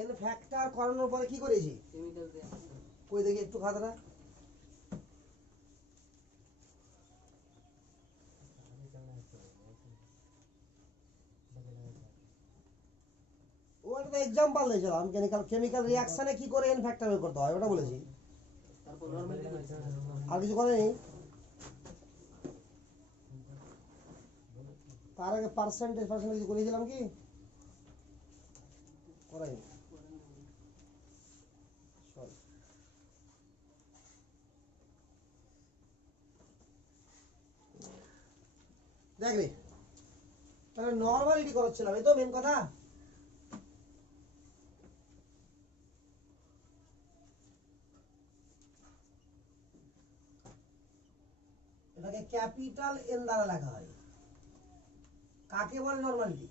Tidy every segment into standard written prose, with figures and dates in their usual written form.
N factor করানোর পরে কি করেছি কেমিক্যাল রিঅ্যাকশন কই দেখি একটু খাতাটা ওটা এক্সাম্পল দিয়েছিলাম কেমিক্যাল রিঅ্যাকশনে কি করে এন ফ্যাক্টর বের করতে হয় ওটা বলেছি তারপর নরমালি আর কিছু করেনি তার আগে পার্সেন্টেজ কিছু করেছিলাম কি করাই দেখলি তাহলে নরমালিটি করাচ্ছিলাম এই তো মেন কথা এটাকে ক্যাপিটাল এন দ্বারা লেখা হয় কাকে বলে নরমালিটি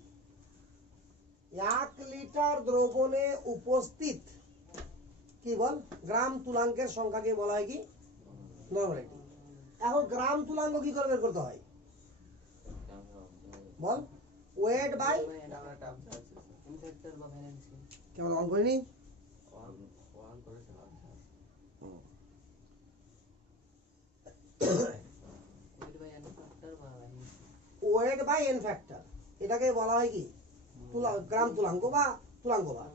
1 লিটার দ্রবণে উপস্থিত কি বল গ্রাম তুলাঙ্কের সংখ্যাকে বলা হয় কি নরমালিটি এখন গ্রাম তুলাঙ্ক কি করে বের করতে হয় বল ওয়েট বাই ইনফেক্টর বা ভ্যালেন্সি কেমন অন করিনি ওয়ান করে ওয়েট বাই এন ফ্যাক্টর এটাকে বলা হয় কি গ্রাম তুলাঙ্ক বা তুলাঙ্ক ভার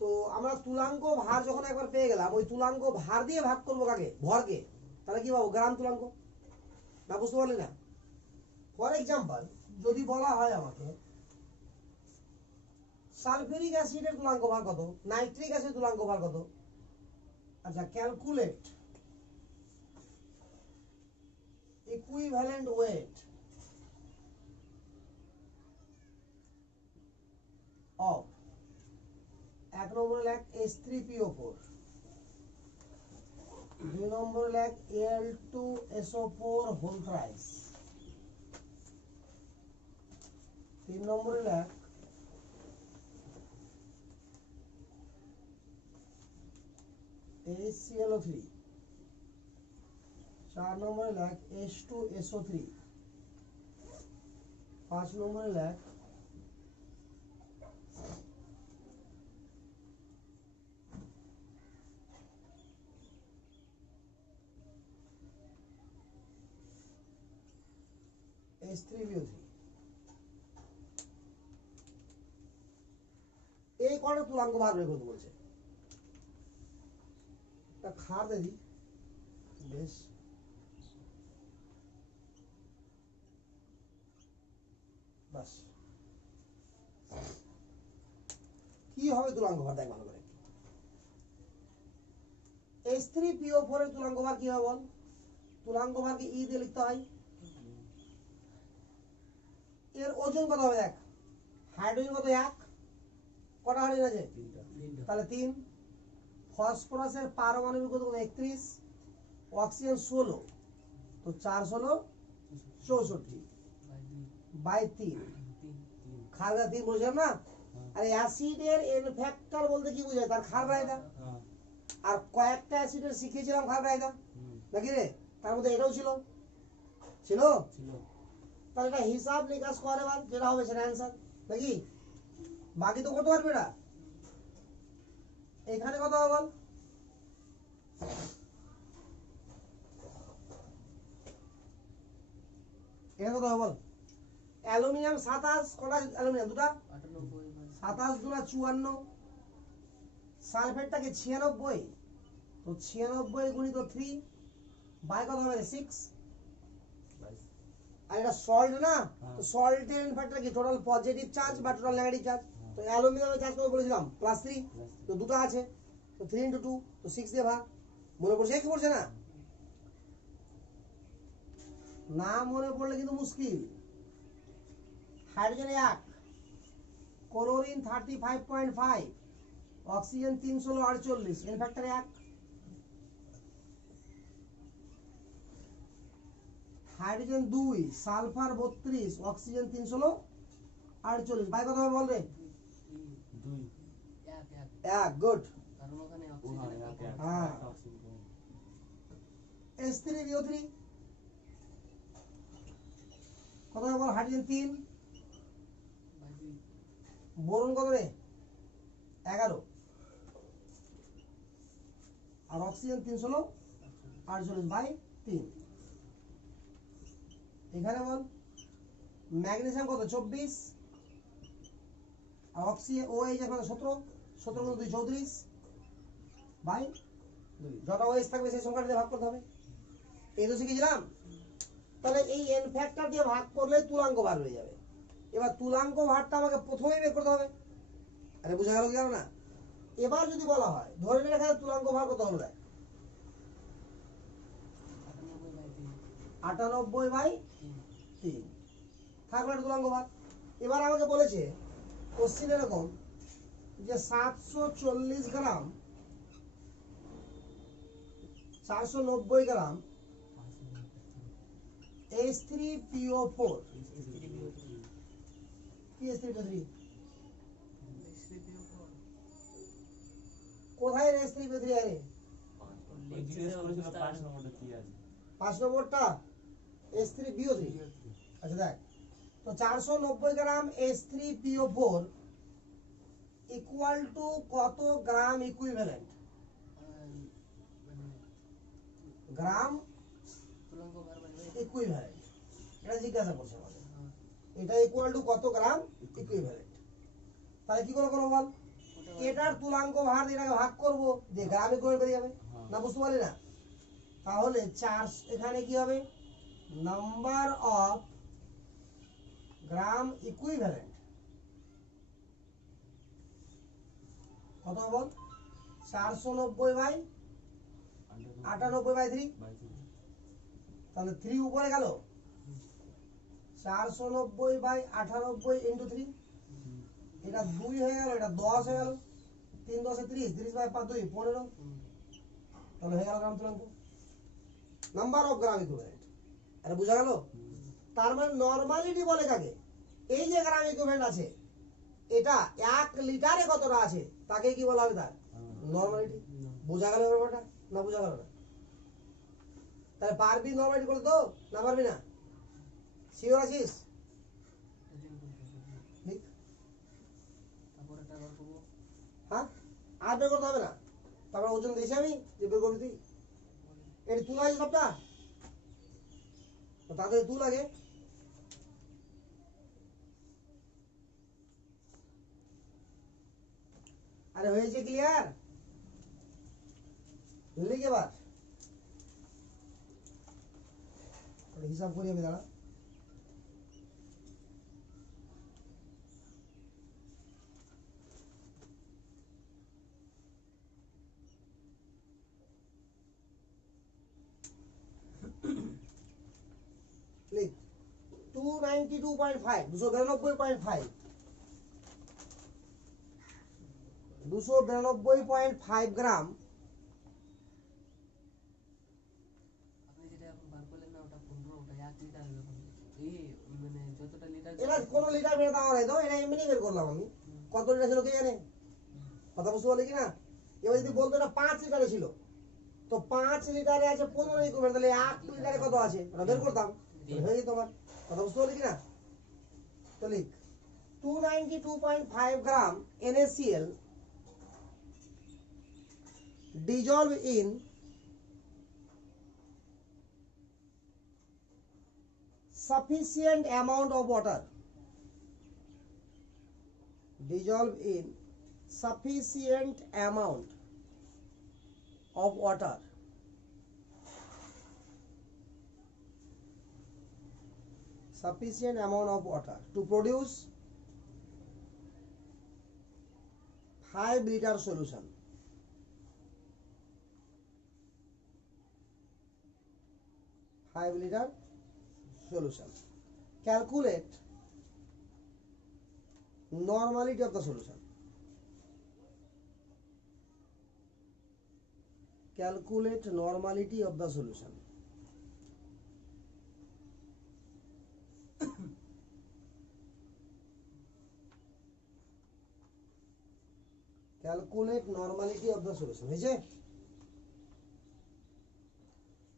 তো আমরা তুলাঙ্ক ভার যখন একবার পেয়ে গেলাম ওই তুলাঙ্ক ভার দিয়ে ভাগ করবো কাকে ভরকে তাহলে কি পাবো গ্রাম তুলাঙ্ক না বুঝতে পারলি না ফর এক্সাম্পল যদি বলা হয় আমাকে সালফিউরিক অ্যাসিডের তুলাঙ্ক ভার কত নাইট্রিক অ্যাসিড তুলাঙ্ক ভার কত আচ্ছা ক্যালকুলেট ইকুইভ্যালেন্ট ওয়েট of 1 নম্বর লেখ H3PO4 2 নম্বর লেখ Al2SO4 হোল ট্রাইস 3 নম্বর লেখ HClO3 4 নম্বর লেখ H2SO3 5 নম্বর লেখ H3BO3 এই কটা তুলাঙ্ক ভার বের করতে বলছে তা খার দেখি বেশ বাস কি হবে তুলাঙ্ক ভার দেখ ভালো করে H3PO4 এর তুলাঙ্ক ভার কি হবে বল তুলাঙ্ক ভারকে ই দিয়ে লিখতে হয় এর ওজন কত হবে দেখ হাইড্রোজেন কত 1 কটা হাইড্রোজেন আছে তাহলে 3 ফসফরাসের পারমাণবিক কত 31 অক্সিজেন 16 তো 4 16 64 বাই 3 খারগা 3 বুঝলাম না আর অ্যাসিডের এন ফ্যাক্টর বলতে কি বোঝায় তার খার রায়দা আর কয়েকটা অ্যাসিডের শিখিয়েছিলাম খার রায়দা নাকি রে তার মধ্যে এটাও ছিল ছিল তাহলে এটা হিসাব নিকাশ করে এবার যেটা হবে সেটা অ্যান্সার নাকি বাকি তো করতে পারবে না এখানে কত হবে বল এখানে কত হবে বল অ্যালুমিনিয়াম 27 কটা অ্যালুমিনিয়াম দুটা 27 দুনা 54 সালফেটটাকে 96 তো 96 গুণিত 3 বাই কত হবে 6 আর এটা সল্ট না তো সল্টের ইনফ্যাক্টর কি টোটাল পজিটিভ চার্জ বা টোটাল নেগেটিভ চার্জ তো অ্যালুমিনিয়ামের চার্জ কত বলেছিলাম +3 তো দুটো আছে তো 3 * 2 তো 6 দিয়ে ভাগ মনে পড়ছে কি পড়ছে না না মনে পড়লে কিন্তু মুশকিল হাইড্রোজেন 1 ক্লোরিন 35.5 অক্সিজেন 348 ইনফ্যাক্টর 1 হাইড্রোজেন 2 সালফার 32 অক্সিজেন 348 বাই কত হবে বল রে 2 1 গুড কারণ ওখানে অক্সিজেন হ্যাঁ H3BO3 কত হবে বল হাইড্রোজেন 3 বাই 2 বোরন কত রে 11 আর অক্সিজেন 348/3। এখানে বল ম্যাগনেসিয়াম কত 24 আর অক্সিজেন OH কত 17 17 গুণ 2 34/2। যটা OH থাকবে সেই সংখ্যাটা দিয়ে ভাগ করতে হবে। এই তো শিখেছিলাম। তাহলে এই n ফ্যাক্টর দিয়ে ভাগ করলে তুলাঙ্ক বার হয়ে যাবে। এবার তুলাঙ্ক ভারটা আমাকে প্রথমেই বের করতে হবে। আরে বুঝা গেল কি গেল না? এবার যদি বলা হয় ধরে নিন এখানে তুলাঙ্ক ভার কত হলো দেখ 98/3 থাকলো একটা তুলাঙ্ক ভার। এবার আমাকে বলেছে কোশ্চিন এরকম যে 740 গ্রাম 490 গ্রাম H3PO4 কি H3PO3 কোথায় H3PO3 আরে 5 নম্বরটা H3PO3। আচ্ছা দেখ তো 490 গ্রাম H3PO4 ইকুয়াল টু কত গ্রাম ইকুইভ্যালেন্ট গ্রাম ইকুইভ্যালেন্ট এটা জিজ্ঞাসা করছে আমাদের। এটা ইকুয়াল টু কত গ্রাম ইকুইভ্যালেন্ট। তাহলে কি করে করবো বল? এটার তুলাঙ্ক ভার এটাকে ভাগ করব যে গ্রাম ইকুইভ্যালেন্ট বেরিয়ে যাবে না, বুঝতে পারলি না? তাহলে 4 এখানে কি হবে নাম্বার অফ গ্রাম ইকুইভ্যালেন্ট কত বল 490/98/3। তাহলে 3 উপরে গেল 490/98 ইন্টু 3 এটা 2 হয়ে গেল এটা 10 হয়ে গেল 3 10 30 30/5 2 15। তাহলে হয়ে গেল গ্রাম তুলাঙ্ক নাম্বার অফ গ্রাম ইকুইভ্যালেন্ট। আরে বুঝা গেল? তার মানে নরমালিটি বলে কাকে এই যে গ্রাম ইকুইভ্যালেন্ট আছে এটা 1 লিটারে কতটা আছে তাকে কি বলা হবে তার নরমালিটি। বুঝা গেল ব্যাপারটা না বুঝা গেল না? তাহলে পারবি নরমালিটি করতে তো না পারবি না? শিওর আছিস? ঠিক হ্যাঁ আর বের করতে হবে না। তারপর ওজন দিয়েছি আমি যে বের করবি তুই এটা তুলা আছে সবটা তো তাদের তুল আগে। আরে হয়েছে ক্লিয়ার? লিখ এবার হিসাব করি আমি দাঁড়া। লিখ 292.5 292.5 292.5 গ্রাম। আপনি যেটা এখন বার করলেন না ওটা 15 ওটা 1 লিটার এই মানে যতটা লিটার এটা কোন লিটার বের দেওয়া নাই তো এটা এমনি বের করলাম আমি। কত লিটার ছিল কে জানে? কথা বুঝতে পারলি কি না? এবার যদি বলতো এটা 5 লিটারে ছিল তো 5 লিটারে আছে 15 ইকুইভ্যালেন্ট তাহলে 1 লিটারে কত আছে ওটা বের করতাম হয়ে যেত আমার। কথা বুঝতে পারলি কি না? তো লিখ 292.5 গ্রাম NaCl dissolve in sufficient amount of water dissolve in sufficient amount of water sufficient amount of water to produce 5 liter solution. 5 liter solution. Calculate normality of the solution. Calculate normality of the solution. Calculate normality of the solution. হয়েছে?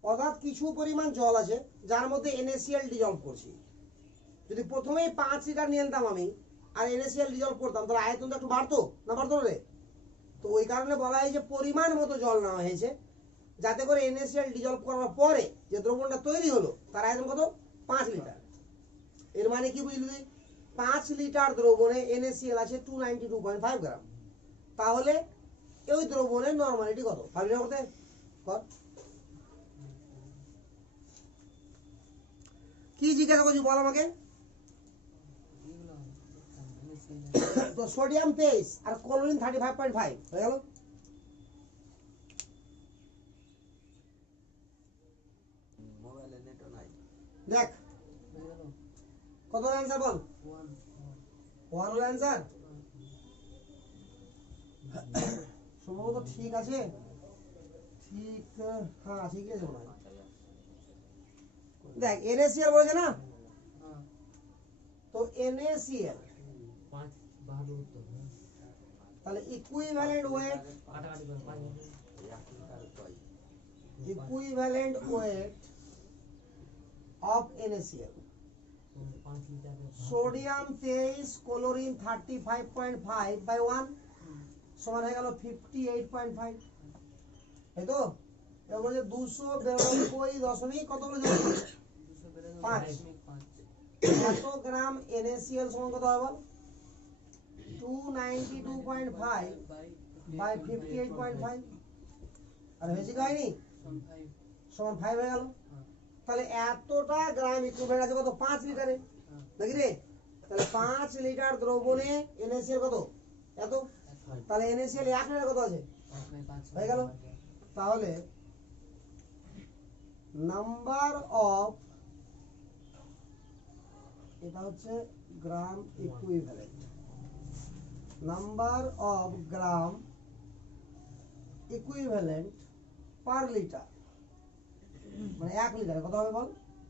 অর্থাৎ কিছু পরিমাণ জল আছে যার মধ্যে NaCl dissolved করছি। যদি প্রথমেই 5 লিটার নিয়ে নিতাম আমি আর NaCl ডিজলভ করতাম তাহলে আয়তনটা একটু বাড়তো না বাড়তো রে? তো ওই কারণে বলা হয় যে পরিমাণ মতো জল নেওয়া হয়েছে, যাতে করে NaCl ডিজলভ করার পরে যে দ্রবণটা তৈরি হলো তার আয়তন কত 5 লিটার। এর মানে কি বুঝলি, 5 লিটার দ্রবণে NaCl আছে 292.5 গ্রাম, তাহলে ওই দ্রবণের নরমালিটি কত ভাবলি করতে কর। কি জিজ্ঞাসা করছি বল আমাকে। এগুলো NaCl তো সোডিয়াম 23 আর ক্লোরিন 35.5 হয়ে গেল। মোবাইলে নেটও নাই। দেখ হয়ে গেল কত অ্যান্সার বল। 1 ওয়ান হলো অ্যান্সার। সম্ভবত ঠিক আছে, ঠিক হ্যাঁ ঠিক আছে মনে হয়। দেখ NaCl বলেছে না, হ্যাঁ তো NaCl 5 বাহাদুর উত্তর তাহলে ইকুইভ্যালেন্ট ওয়েট, কাটাকাটি করে 5 এক লিটার কয়? ইকুইভ্যালেন্ট ওয়েট অফ NaCl, 5 লিটারে সোডিয়াম 23 ক্লোরিন 35.5 বাই 1 সমান হয়ে গেল 58.5, এই তো। এবার বলছে 292 কত বলে জানো? 5 এত গ্রাম NaCl সমান কত হবে বল? 292.5 বাই 58.5, আর বেশি হয়নি, সমান 5 হয়ে গেল। তাহলে এতটা গ্রাম ইকুইভ্যালেন্ট আছে কত 5 লিটারে, নাকি রে? তাহলে 5 লিটার দ্রবণে NaCl কত এত, তাহলে NaCl 1 লিটার কত আছে হয়ে গেল। তাহলে নাম্বার অফ, এটা হচ্ছে গ্রাম equivalent, number of gram equivalent per litre, মানে 1 লিটারে কত হবে বল?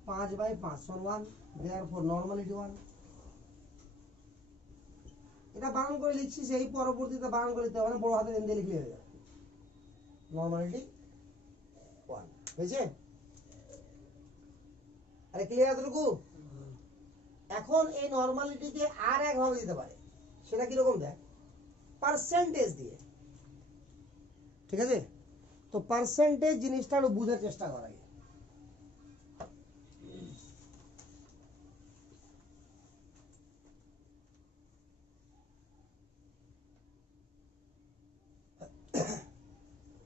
5/5 1, দেয়ারফর নরমালিটি 1। এটা বানান করে লিখছি, সেই পরবর্তীতে বানান করে লিখতে হবে, বড় হাতের এন দিয়ে লিখলে হয়ে যাবে। নরমালিটি 1 হয়েছে। আরে ক্লিয়ার এতটুকু? এখন এই নরমালিটিকে আর এক ভাবে দিতে পারে, সেটা কিরকম দেখ, পার্সেন্টেজ দিয়ে, ঠিক আছে? তো পার্সেন্টেজ জিনিসটা একটু বুঝার চেষ্টা করা আগে।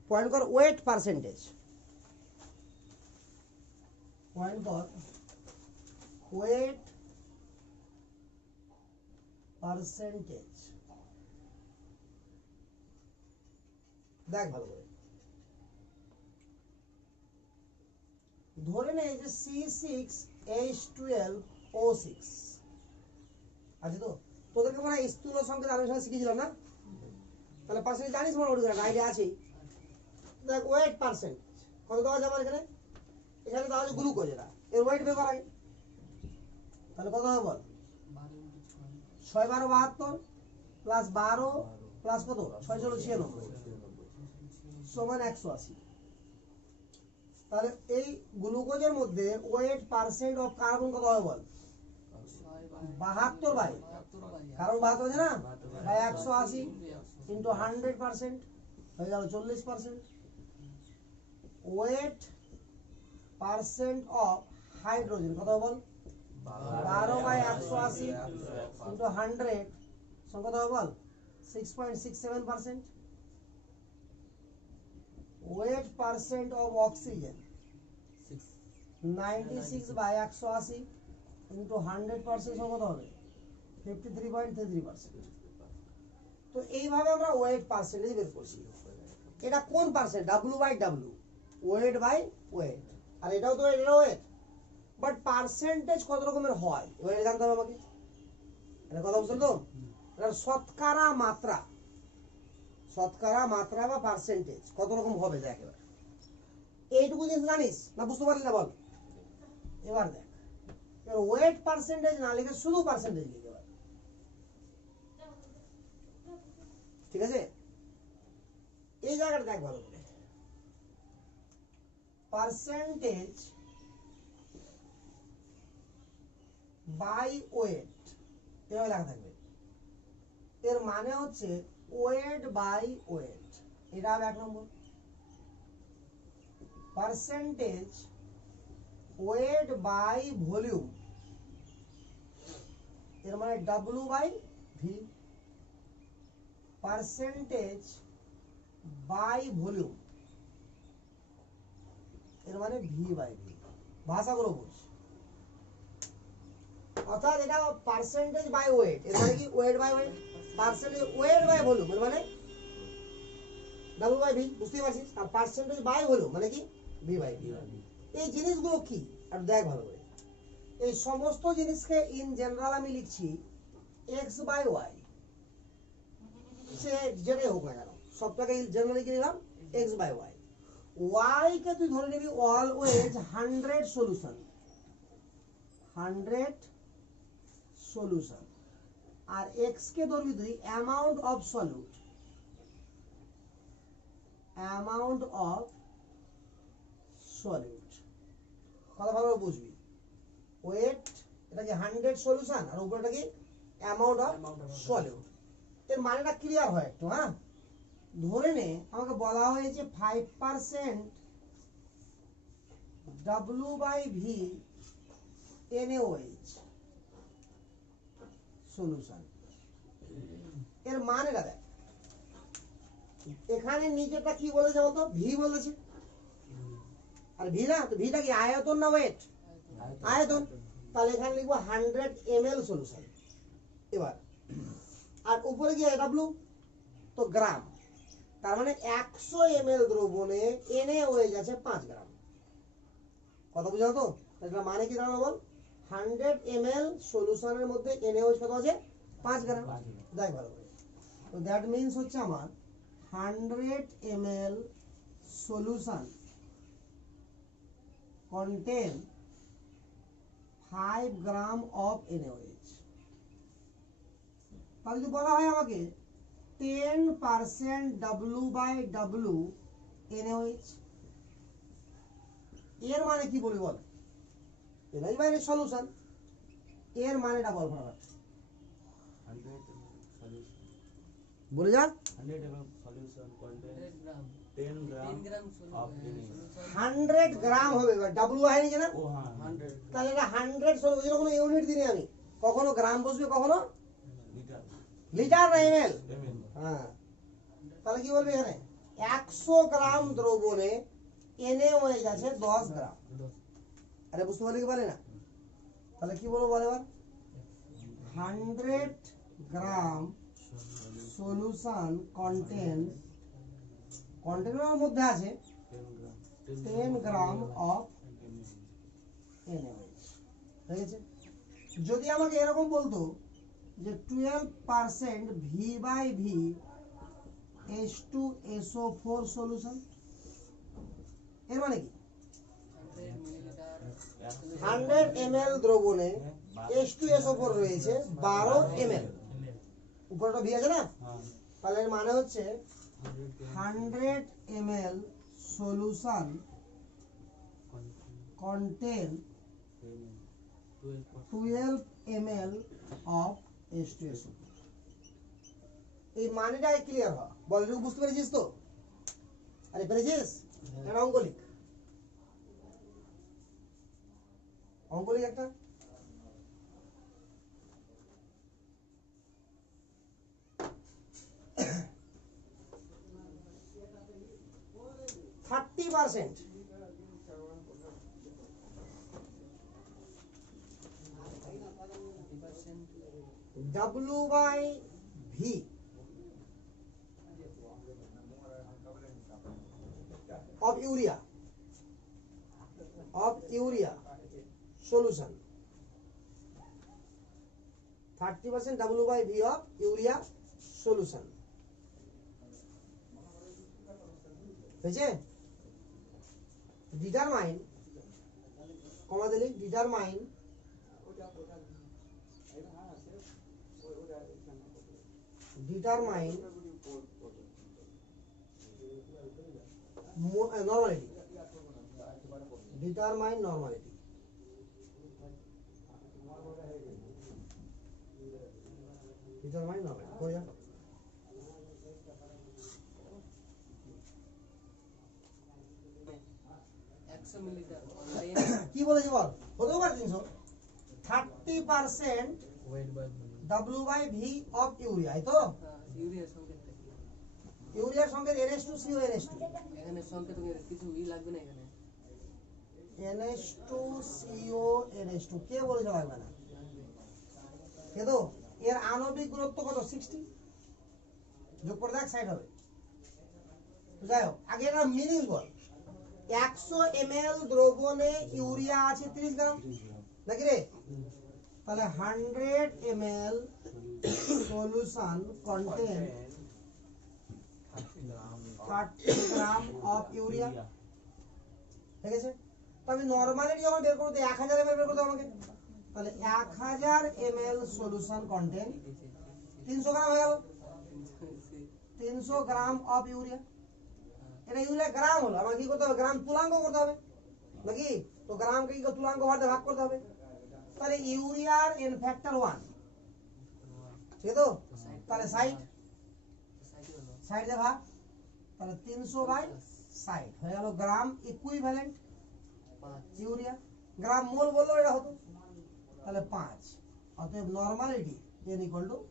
পয়েন্ট কর ওয়েট পার্সেন্টেজ, পয়েন্ট কর ওয়েট পার্সেন্টেজ। দেখ ভালো করে, ধরে নে যে C6H12O6 আছে, তো তোদেরকে মনে হয় স্থূল সংকেত আমি সঙ্গে শিখেছিলাম না? তাহলে পার্সেন্টেজ জানিস মোটামুটি, আইডিয়া আছে। দেখ ওয়েট পার্সেন্ট কত দেওয়া আছে আমার এখানে, এখানে দেওয়া আছে গ্লুকোজ, এটা এর ওয়েট বের করা আগে, তাহলে কত হবে বল? 6 12 72 প্লাস 12 প্লাস কত 6 6 96 সমান 180। তাহলে এই গ্লুকোজের মধ্যে ওয়েট পার্সেন্ট অফ কার্বন কত হবে বল? 72 বাই, কারণ 72 আছে না, বাই 180 ইন্টু 100% হয়ে গেল 40%। ওয়েট পার্সেন্ট অফ হাইড্রোজেন কত হবে বল? 12 বাই 180 ইন্টু 100 সমান কত হবে বল? 6.67%। Weight percent of oxygen 96 by 180 into 100% সমান কত হবে? 53.33%। তো এইভাবে আমরা ওয়েট পার্সেন্টেজ বের করছি। এটা কোন percent? W/W, wait by wait, আর এটাও তো এটা ওয়েট, বাট পার্সেন্টেজ কত রকমের হয় এবার জানতে হবে আমাকে। এটা কথা বুঝছো তো? এটা শতকরা মাত্রা, শতকরা মাত্রা বা পার্সেন্টেজ কত রকম হবে দেখ। এবার এইটুকু জিনিস জানিস না, বুঝতে পারলি না বল? এবার দেখ, এবার ওয়েট পার্সেন্টেজ না লিখে শুধু পার্সেন্টেজ লিখে, এবার ঠিক আছে? এই জায়গাটা দেখ ভালো করে, পার্সেন্টেজ বাই ওয়েট এভাবে লেখা থাকবে। এর মানে হচ্ছে ওয়েট বাই ওয়েট, এটা হবে 1 নম্বর। পার্সেন্টেজ ওয়েট বাই ভলিউম, এর মানে W by V. Percentage by volume, এর মানে ভি বাই ভি। ভাষাগুলো বুঝ, অর্থাৎ এটা পার্সেন্টেজ বাই ওয়েট, এর মানে কি weight by weight. Percentage weight by volume, এর মানে ডাব্লিউ বাই ভি, বুঝতেই পারছিস। আর পার্সেন্টেজ বাই ভলিউম মানে কি ভি বাই ভি। এই জিনিসগুলো কি আর দেখ ভালো করে, এই সমস্ত জিনিসকে ইন জেনারেল আমি লিখছি এক্স বাই ওয়াই, সে যেটাই হোক না কেন সবটাকে জেনারেলি কি নিলাম এক্স বাই ওয়াই। ওয়াই কে তুই ধরে নিবি অলওয়েজ 100 সলিউশন, 100 সলিউশন। আর এক্স কে ধরবি তুই amount of solute, amount of solute. কথা ভালো বুঝবি, ওয়েট এটা কি 100 সলিউশন আর উপরটা কি অ্যামাউন্ট অফ সলিউট। এর মানেটা ক্লিয়ার হয় একটু, হ্যাঁ। ধরে নে আমাকে বলা হয়েছে 5% W by V NaOH solution. এর মানেটা দেখ, এখানে নিচেটা কি বলেছে বলতো, ভি বলেছে। আর ভি না, তো ভিটা কি আয়তন না ওয়েট? আয়তন। তাহলে এখানে লিখবো 100 ml সলিউশন। এবার আর উপরে কি ডাব্লু, তো গ্রাম। তার মানে 100 ml দ্রবণে NaOH আছে 5 গ্রাম। কথা বুঝাও তো? এটা মানে কি দাঁড়ালো বল, 100 ml সলিউশনের মধ্যে NaOH কত আছে 5 গ্রাম। দেখ ভালো করে, তো দ্যাট মিন্স হচ্ছে আমার 100 ml solution contain 5 gram of NaOH। তাহলে যদি বলা হয় আমাকে 10% W by W NaOH, এর মানে কি বলি বল, এটাই বাইরে সলিউশন। এর মানেটা বল ফটাফট, 100 solution. বলে যা। 100 ml solution contains 100 gram 10 gram 10 gram of NaOH. 100 গ্রাম হবে, এবার ডাব্লু হয়নি যে না, ও হ্যাঁ 100 তাহলে এটা 100 সলিউশন। কোনো ইউনিট দিনে আমি কখনো গ্রাম বসবে কখনো লিটার লিটার না এমএল। ml. হ্যাঁ, তাহলে কি বলবি এখানে 100 গ্রাম দ্রবণে NaOH আছে 10 গ্রাম। আরে বুঝতে পারলি কি পারে না? তাহলে কি বলবো বল এবার, 100 গ্রাম সলিউশন কন্টেনের মধ্যে আছে 10 গ্রাম অফ NaOH। ঠিক আছে, যদি আমাকে এরকম বলতো যে 12% V by V H2SO4 solution, এর মানে কি 100 ml দ্রবণে H2SO4 রয়েছে 12 ml, উপরটা ভি আছে না, হ্যাঁ তাহলে এর মানে হচ্ছে 100 ml solution contain 12 ml of H2SO4। এই মানেটা ক্লিয়ার হয় বল, তুই বুঝতে পেরেছিস তো? আরে পেরেছিস? একটা অঙ্ক লিখ, অঙ্ক লিখ একটা। Thirty percent W by V of urea solution, 30% W by V of urea solution। হয়েছে? ডিটারমাইন কমা দিলি, determine normality, determine normality. Determine normality 300 millilitre কি বলেছি বল, হতেও পারে 300। 30% wait by W/V of urea, এই তো ইউরিয়ার সংকেতটা কি? ইউরিয়ার সঙ্গে NH2CO NH2 এখানে সংকেত কিছু লাগবে না এখানে NH2CO NH2 কে বলেছে লাগবে না? লাগবে। কে তো এর আণবিক গুরুত্ব কত? 60। যোগ করে দেখ, সাইড হবে। তো যাই হোক, আগে এটা মিনিং বল। 100 ml দ্রবণে ইউরিয়া আছে 30 গ্রাম, নাকি রে? তাহলে 100 ml solution contain 30 gram of urea, ঠিক আছে? তো আমি নরমালি যখন বের করতে 1000 ml বের করতে আমাকে, তাহলে 1000 ml সলিউশন কন্টেন 300 গ্রাম হয়ে গেল। 300 গ্রাম অফ ইউরিয়া, এটা ইউরিয়া গ্রাম হলো, আমাকে কি করতে হবে? গ্রাম তুলাঙ্ক করতে হবে, নাকি? তো গ্রামকে কি তুলাঙ্ক ভাগে ভাগ করতে হবে। তাহলে ইউরিয়ার এন ফ্যাক্টর 1, ঠিক তো? তাহলে 60 দিয়ে ভাগ, তাহলে 300/60 হয়ে গেল গ্রাম ইকুইভ্যালেন্ট ইউরিয়া। গ্রাম মোল বললো এটা হতো, তাহলে 5। অতএব নরমালিটি n = 5।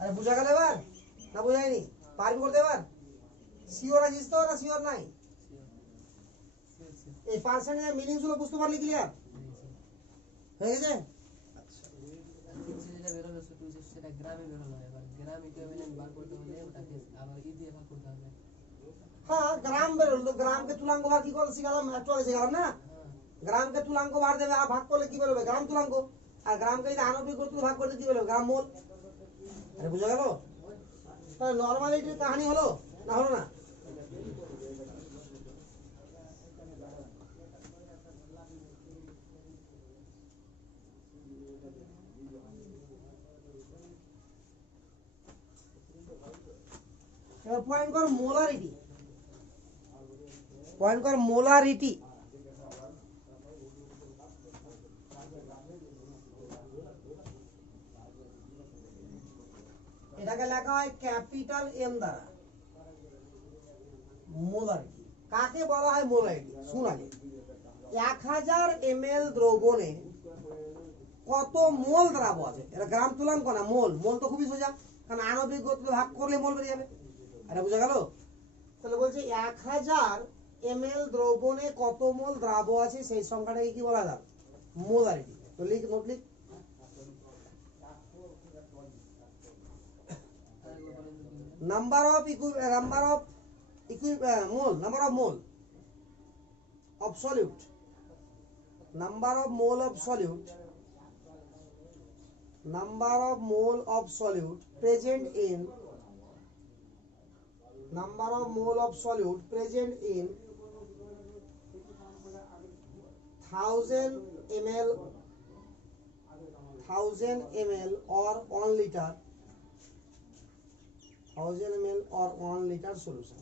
আরে বুঝা গেল এবার না বুঝাইনি? পারবি করতে এবার? শিওর আছিস তো না শিওর নাই? এই পার্সেন্টেজের মিনিং গুলো বুঝতে পারলি? ক্লিয়ার হয়ে গেছে? যেটা বেরোলো সেটা গ্রামে বেরোলো, এবার গ্রাম ইকুইভ্যালেন্ট বার করতে হলে ওটাকে আবার দিয়ে ভাগ করতে হবে। হ্যাঁ, গ্রাম বেরোলো, গ্রামকে তুলাঙ্ক ভাগ কি করে শিখালাম, একটু আগে শিখালাম না? গ্রামকে তুলাঙ্ক ভাগ দেবে, আর ভাগ করলে কি বেরোবে? গ্রাম তুলাঙ্ক। আর গ্রামকে যদি আণবিক গুরুত্ব ভাগ করতে কি বেরোবে? গ্রাম মোল। আরে বুঝা গেল? তাহলে নরমালিটির কাহিনী হলো না হলো না? এবার পয়েন্ট কর মোলারিটি। পয়েন্ট কর মোলারিটি। এটাকে লেখা হয় ক্যাপিটাল এম দ্বারা, মোলারিটি। কাকে বলা হয় মোলারিটি? শুন আগে, 1000 ml দ্রবণে কত মোল দ্রাব আছে? এটা গ্রাম তুলাঙ্ক না, মোল। মোল তো খুবই সোজা, কারণ আণবিক গতিতে ভাগ করলে মোল বেরিয়ে যাবে। এটা বুঝা গেল? তাহলে বলছে 1000 ml দ্রবণে কত মোল দ্রাব আছে, সেই সংখ্যাটাকে কি বলা যায়? মোলারিটি। তো লিখ, নোট লিখ। number of mole of solute, number of mole of solute present in, number of mole of solute present in 1000 ml or 1 liter, 1000 ml or 1 liter solution.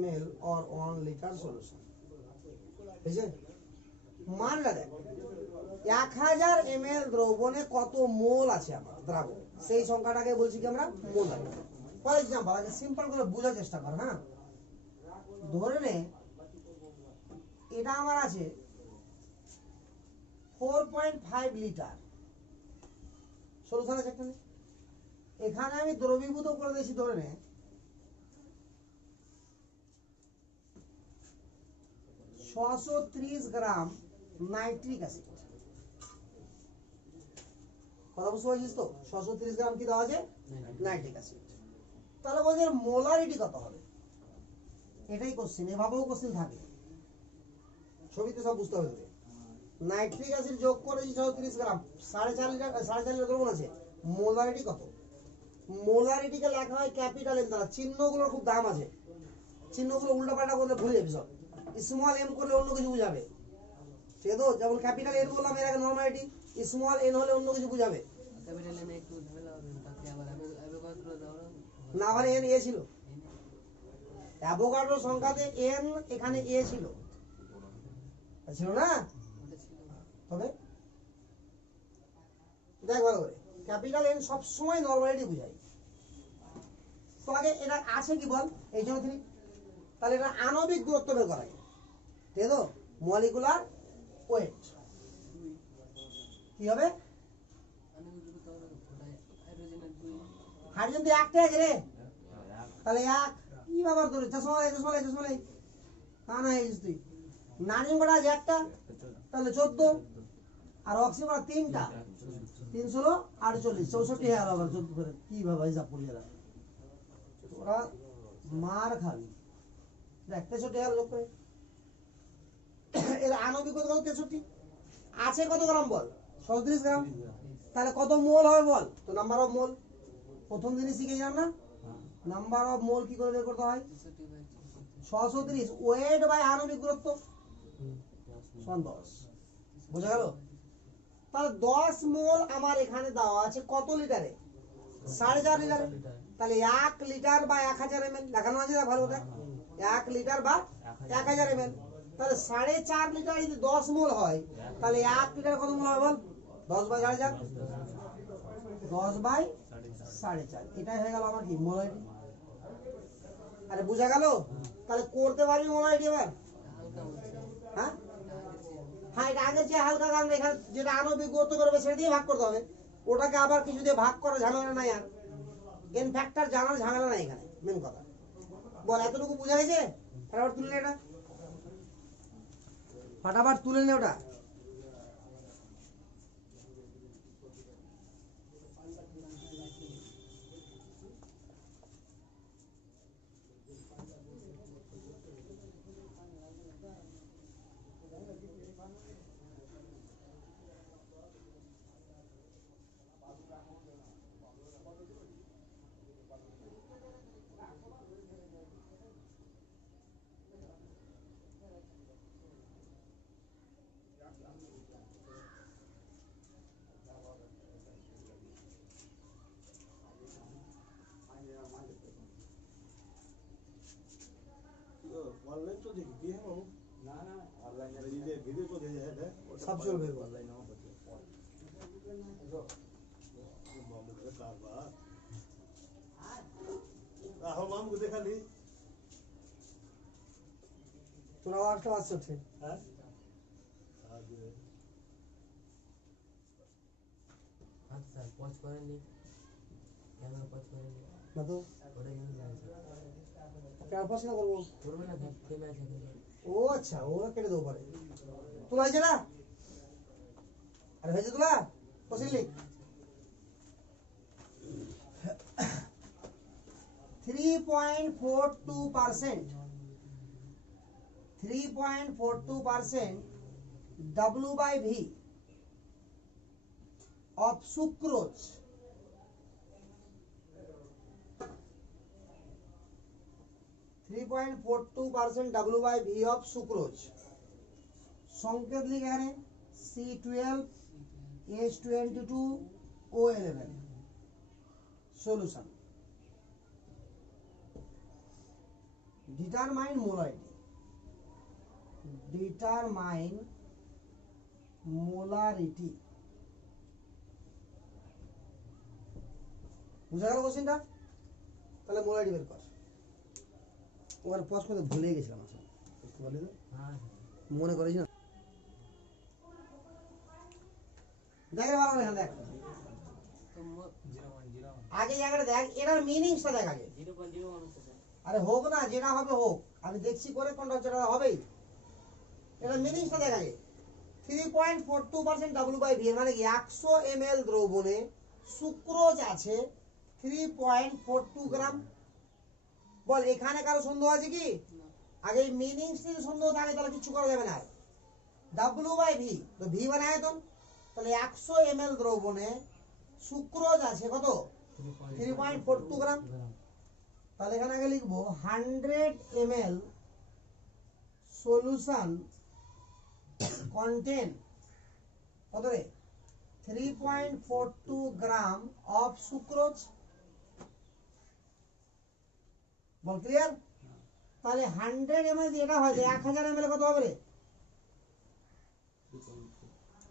ml or 1 liter solution. বুঝছেন? মানটা দেখ, 1000 ml দ্রবণে কত মোল আছে আমার দ্রাবক, সেই সংখ্যাটাকে বলছি কি আমরা? মোলারিটি। ফর এক্সাম্পল, আগে সিম্পল করে বোঝার চেষ্টা কর। হ্যাঁ, ধরে নে এটা আমার আছে 4.5 লিটার সলিউশন আছে এখানে। এখানে আমি দ্রবীভূত করে দিয়েছি, ধরে নে 630 গ্রাম নাইট্রিক অ্যাসিড। কথা বুঝতে পারছিস তো? 630 গ্রাম কি দেওয়া আছে? Nitric acid. তাহলে বলছে মোলারিটি কত হবে? এটাই কোশ্চেন, এভাবেও কোশ্চেন থাকে, ছবিতে সব বুঝতে হবে তোকে। নাইট্রিক অ্যাসিড যোগ করেছি 630 গ্রাম, 4.5 লিটার, 4.5 লিটার দ্রবণ আছে। মোলারিটি কত? মোলারিটিকে লেখা হয় ক্যাপিটাল এম দ্বারা। চিহ্নগুলোর খুব দাম আছে, চিহ্নগুলো উল্টাপাল্টা করলে ভুলে যাবি সব। স্মল এম করলে অন্য কিছু বুঝাবে, ঠিক আছে? যেমন ক্যাপিটাল এন বললাম এর আগে নরমালিটি, স্মল এন হলে অন্য কিছু বুঝাবে। ক্যাপিটাল এনে একটু ঝামেলা হবে, তাকে আবার অ্যাভোগাড্রো দাও না, মানে এন এ ছিল, অ্যাভোগাড্রো সংখ্যাতে এন, এখানে এ ছিল, ছিল না? ওটা ছিল। তবে দেখ ভালো করে, ক্যাপিটাল এন সব সময় নরমালিটি বোঝায়। তো আগে এটা আছে কি বল H3, তাহলে এটা আণবিক দূরত্ব বের করা যায়, ঠিক তো, মলিকুলার ওয়েট কি হবে? হাইড্রোজেন তো একটা আছে রে, তাহলে এক কি ব্যাপার তোর চশমা তা না হয়েছিস তুই। নাইট্রোজেন কটা আছে? একটা, তাহলে 14, আর অক্সিজেন কটা? তিনটা, 3 16 48, 64 হয়ে গেল আবার 14 করে। কি ভাবে হিসাব করি এরা, ওরা মার খাবি। দেখ 63 গেল যোগ করে, এর আণবিক কত? 63। আছে কত গ্রাম বল? 37 গ্রাম। তাহলে কত মোল হবে বল? তো নাম্বার অফ মোল প্রথম দিনই শিখেছিলাম না, নাম্বার অফ মোল কি করে বের করতে হয়? 630 ওয়েট বাই আণবিক দূরত্ব সমান 10। বোঝা গেল? তাহলে 10 মোল আমার এখানে দেওয়া আছে কত লিটারে? 4.5 লিটারে। তাহলে 1 লিটার বা 1000 ml দেখানো আছে, ভালো দেখ, 1 লিটার বা 1000 ml। তাহলে 4.5 লিটার যদি 10 মোল হয়, তাহলে 1 লিটার কত মোল হবে বল? 10 বাই 4.5, 10 বাই 4.5, এটাই হয়ে গেল আমার কি মোলারিটি। আরে বোঝা গেল? তাহলে করতে পারবি মোলারিটি এবার? হ্যাঁ হ্যাঁ, এটা আগের চেয়ে হালকা, কারণ এখানে যেটা আণবিক দূরত্ব করবে সেটা দিয়ে ভাগ করতে হবে, ওটাকে আবার কিছু দিয়ে ভাগ করা ঝামেলা নাই, আর এন ফ্যাক্টর জানার ঝামেলা নাই এখানে, মেন কথা। বল এতটুকু বোঝা গেছে? ফটাফট তুলে নে এটা, ফটাফট তুলে নে ওটা। ऑनलाइन तो देखती है वो ना ना ऑनलाइन वीडियो वीडियो तो भेजा है सब चल गए ऑनलाइन ना होते मामू का कारबार राहुल मामू को देखा ली তোর আওয়াজটা আসছে हैं आज হাত স্যার পজ করেননি, ক্যামেরা পজ করেননি, না তো ওটা কিন্তু লাগছে কেন পছন্দ করবো? করবে না, থেমে আছে কিন্তু। ও আচ্ছা, ও কেটে দেবো পরে। তোলা হয়েছে না? আরে হয়েছে তোলা? পছন্দ 3.42%, 3.42% W by V of sucrose, W by V of sucrose, সংকেত লিখে এখানে C12 H22 O11 solution. Determine molarity. Determine molarity. বুঝা গেল কোশ্চেনটা? তাহলে মোলারিটি বের কর। ওর পজ করতে ভুলে গেছিলাম আসলে, একটু বলে দে, হ্যাঁ মনে করিস না। দেখে ভালো করে দেখ, তো 0.01 আগে জায়গাটা দেখ, এটার মিনিংসটা দেখ আগে। 0.01 হচ্ছে স্যার। আরে হোক না, যেটা হবে হোক, আমি দেখছি করে কোনটা হচ্ছে, এটা হবেই। এটা মিনিংসটা দেখ আগে। 3.42% W by V, মানে কি 100 ml দ্রবণে সুক্রোজ আছে 3.42 গ্রাম। বল এখানে কারো সন্দেহ আছে কি? আগে মিনিংস যদি সন্দেহ থাকে তাহলে কিছু করা যাবে না। W by V, তো V মানে আয়তন, তাহলে 100 ml দ্রবণে সুক্রোজ আছে কত? 3.42 গ্রাম। তাহলে এখানে আগে লিখবো 100 ml সলিউশন কন্টেন কত রে? 3.42 gram of sucrose. Ball clear? তাহলে 100 ml যেটা হয় 1000 ml কত হবে রে?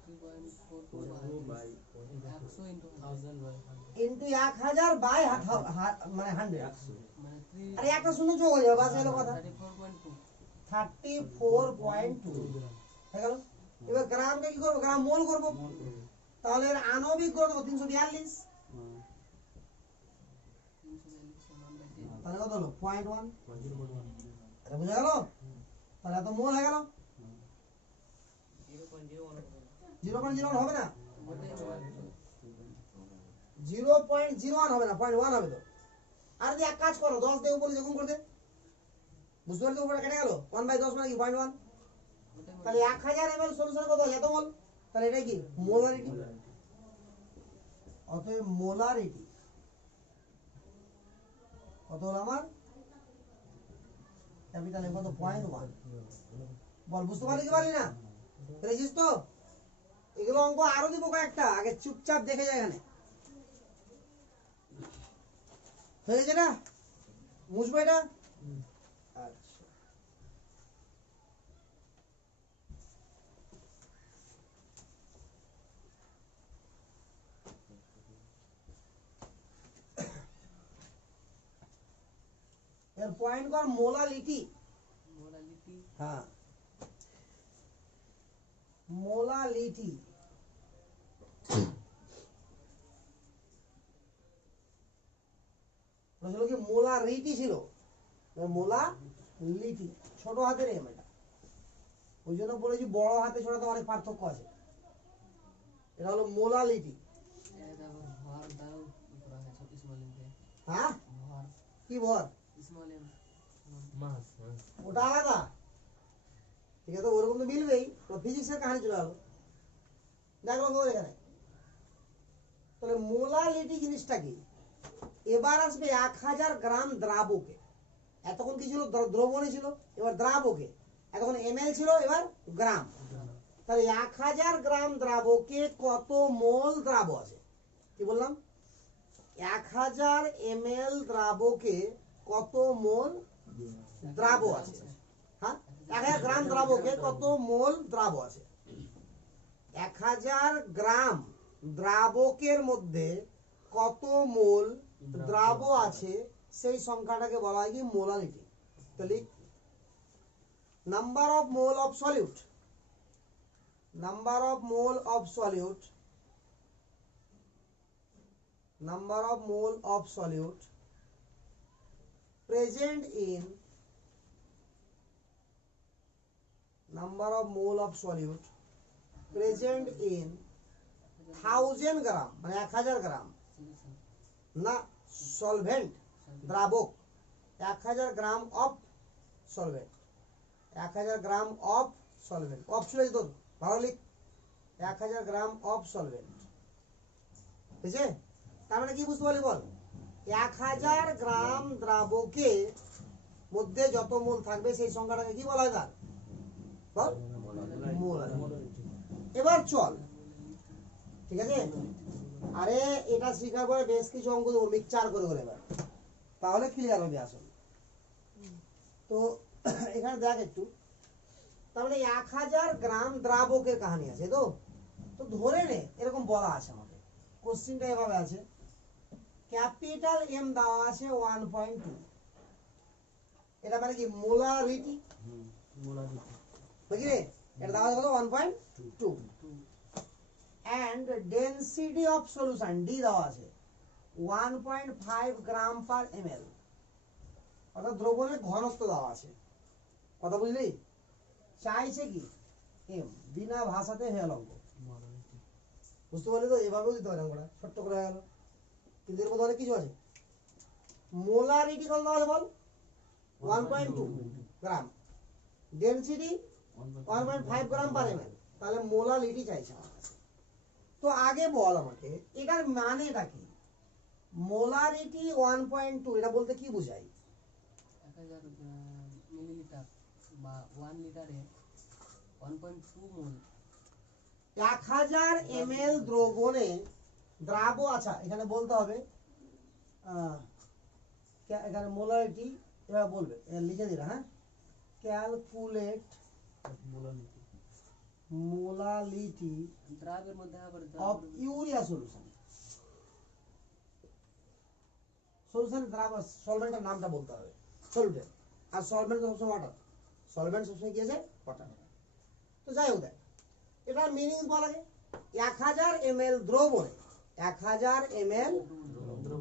3.42 by 100 into 1000 ইন্টু 1000 বাই মানে 100 মানে 3 আরে একটা শূন্য যোগ হয়ে যাবে বাস এলো কথা 34.2 34.2 হয়ে গেল। এবার গ্রামকে কি করবো, গ্রাম মোল করবো, তাহলে এর আণবিক গ্রহ 342, তাহলে কত হলো 0.1, এটা বুঝা গেল, তাহলে এত মোল হয়ে গেল। 0.01 হবে না, 0.01 হবে না, 0.1 হবে তো। আর যদি এক কাজ করো 10 দিয়ে উপরে যখন করতে, বুঝতে পারছো, উপরে কেটে গেল 1/10 মানে কি 0.1, তাহলে 1000 ml সলিউশন কত এত মোল, তাহলে এটা কি মোলারিটি, অতএব মোলারিটি কত হলো আমার ক্যাপিটাল এম কত 0.1 বল, বুঝতে পারলি কি পারলি না, পেরেছিস তো। এগুলো অঙ্ক আরো দিব কয়েকটা, আগে চুপচাপ দেখে যায় এখানে হয়ে গেছে না, বুঝবো এটা। আচ্ছা এর পয়েন্ট কর মোলালিটি, হ্যাঁ মোলালিটি, আসলে কি মোলারিটি ছিল, মোলালিটি ছোট হাতের এম, এটা ওই জন্য বলেছি বড় হাতে ছোটাতে অনেক পার্থক্য আছে। এটা হলো মোলালিটি, এটা ভর দাও করা হয়েছে স্মল এম তে হ্যাঁ ভর কি ভর, স্মল এম মাস ওটা আলাদা, ঠিক আছে, ওরকম তো মিলবেই, তো ফিজিক্সের কাহিনী চলে গেল। দেখো তো এখানে, তাহলে মোলালিটি জিনিসটা কি, এবার আসবে 1000 গ্রাম দ্রাবকে, এতক্ষণ কি ছিল দ্রবণে ছিল, এবার দ্রাবকে, এতক্ষণ এমএল ছিল, এবার গ্রাম, তাহলে 1000 গ্রাম দ্রাবকে কত মোল দ্রাব আছে, কি বললাম 1000 ml দ্রাবকে কত মোল দ্রাব আছে, হ্যাঁ 1000 গ্রাম দ্রাবকে কত মোল দ্রাব আছে, 1000 গ্রাম দ্রাবকের মধ্যে কত মোল দ্রাব আছে সেই সংখ্যাটাকে বলা হয় কি মোলারিটি। তাহলে number of mole of solute, number of mole of solute, number of mole of solute present in, number of mole of solute present in 1000 gram মানে 1000 গ্রাম না সলভেন্ট দ্রাবক, 1000 gram of solvent, 1000 gram of solvent, of ছিল তো ভালো লিখ, 1000 gram of solvent, ঠিক আছে। তার মানে কি বুঝতে পারলি বল, 1000 গ্রাম দ্রাবকে মধ্যে যত মোল থাকবে সেই সংখ্যাটাকে কি বলা হয় তার বল মোলারিটি। এবার চল, ঠিক আছে, আরে এটা শেখার পরে বেশ কিছু অঙ্ক দেবো মিক্সচার করে করে, এবার তাহলে ক্লিয়ার হবে আসল। তো এখানে দেখ একটু, তার মানে 1000 গ্রাম দ্রাবকের কাহিনী আছে তো, তো ধরে নে এরকম বলা আছে আমাকে, কোশ্চেনটা এভাবে আছে, ক্যাপিটাল এম দেওয়া আছে 1.2, এটা মানে কি মোলারিটি, বুঝলি এটা দেওয়া আছে কত 1.2, and density of solution D দেওয়া আছে 1.5 গ্রাম পার ml, অর্থাৎ দ্রবণের ঘনত্ব দেওয়া আছে, কথা বুঝলি, চাইছে কি এম, বিনা ভাষাতে হয়ে গেল অঙ্ক, বুঝতে পারলি তো, এভাবেও দিতে পারে অঙ্কটা ছোট্ট করে গেল, কিন্তু এর মধ্যে অনেক কিছু আছে। মোলারিটি কত দেওয়া আছে বল 1.2 গ্রাম, ডেনসিটি 1.5 গ্রাম পার ml, তাহলে মোলারিটি চাইছে আমার কাছে। তো আগে বল আমাকে এটার মানেটা কি, মোলারিটি 1.2 এটা বলতে কি বোঝায়, 1000 মিলিলিটার বা 1 লিটারে 1.2 মোল, 1000 ml দ্রবণে দ্রাব, আচ্ছা এখানে বলতে হবে এখানে মোলারিটি এবার বলবে, লিখে দিলা, হ্যাঁ ক্যালকুলেট মোলালিটি দ্রাবের মধ্যে আবার অফ ইউরিয়া সলিউশন। সলিউশন দ্রাব সলভেন্টের নামটা বলতে হবে, সলিউটেন্ট। আর সলভেন্ট সবসময় ওয়াটার, সলভেন্ট সবসময় কি আছে ওয়াটার। তো যাই হোক দেখ, এটার মিনিং বলা লাগে 1000 ml দ্রবণে, 1000 ml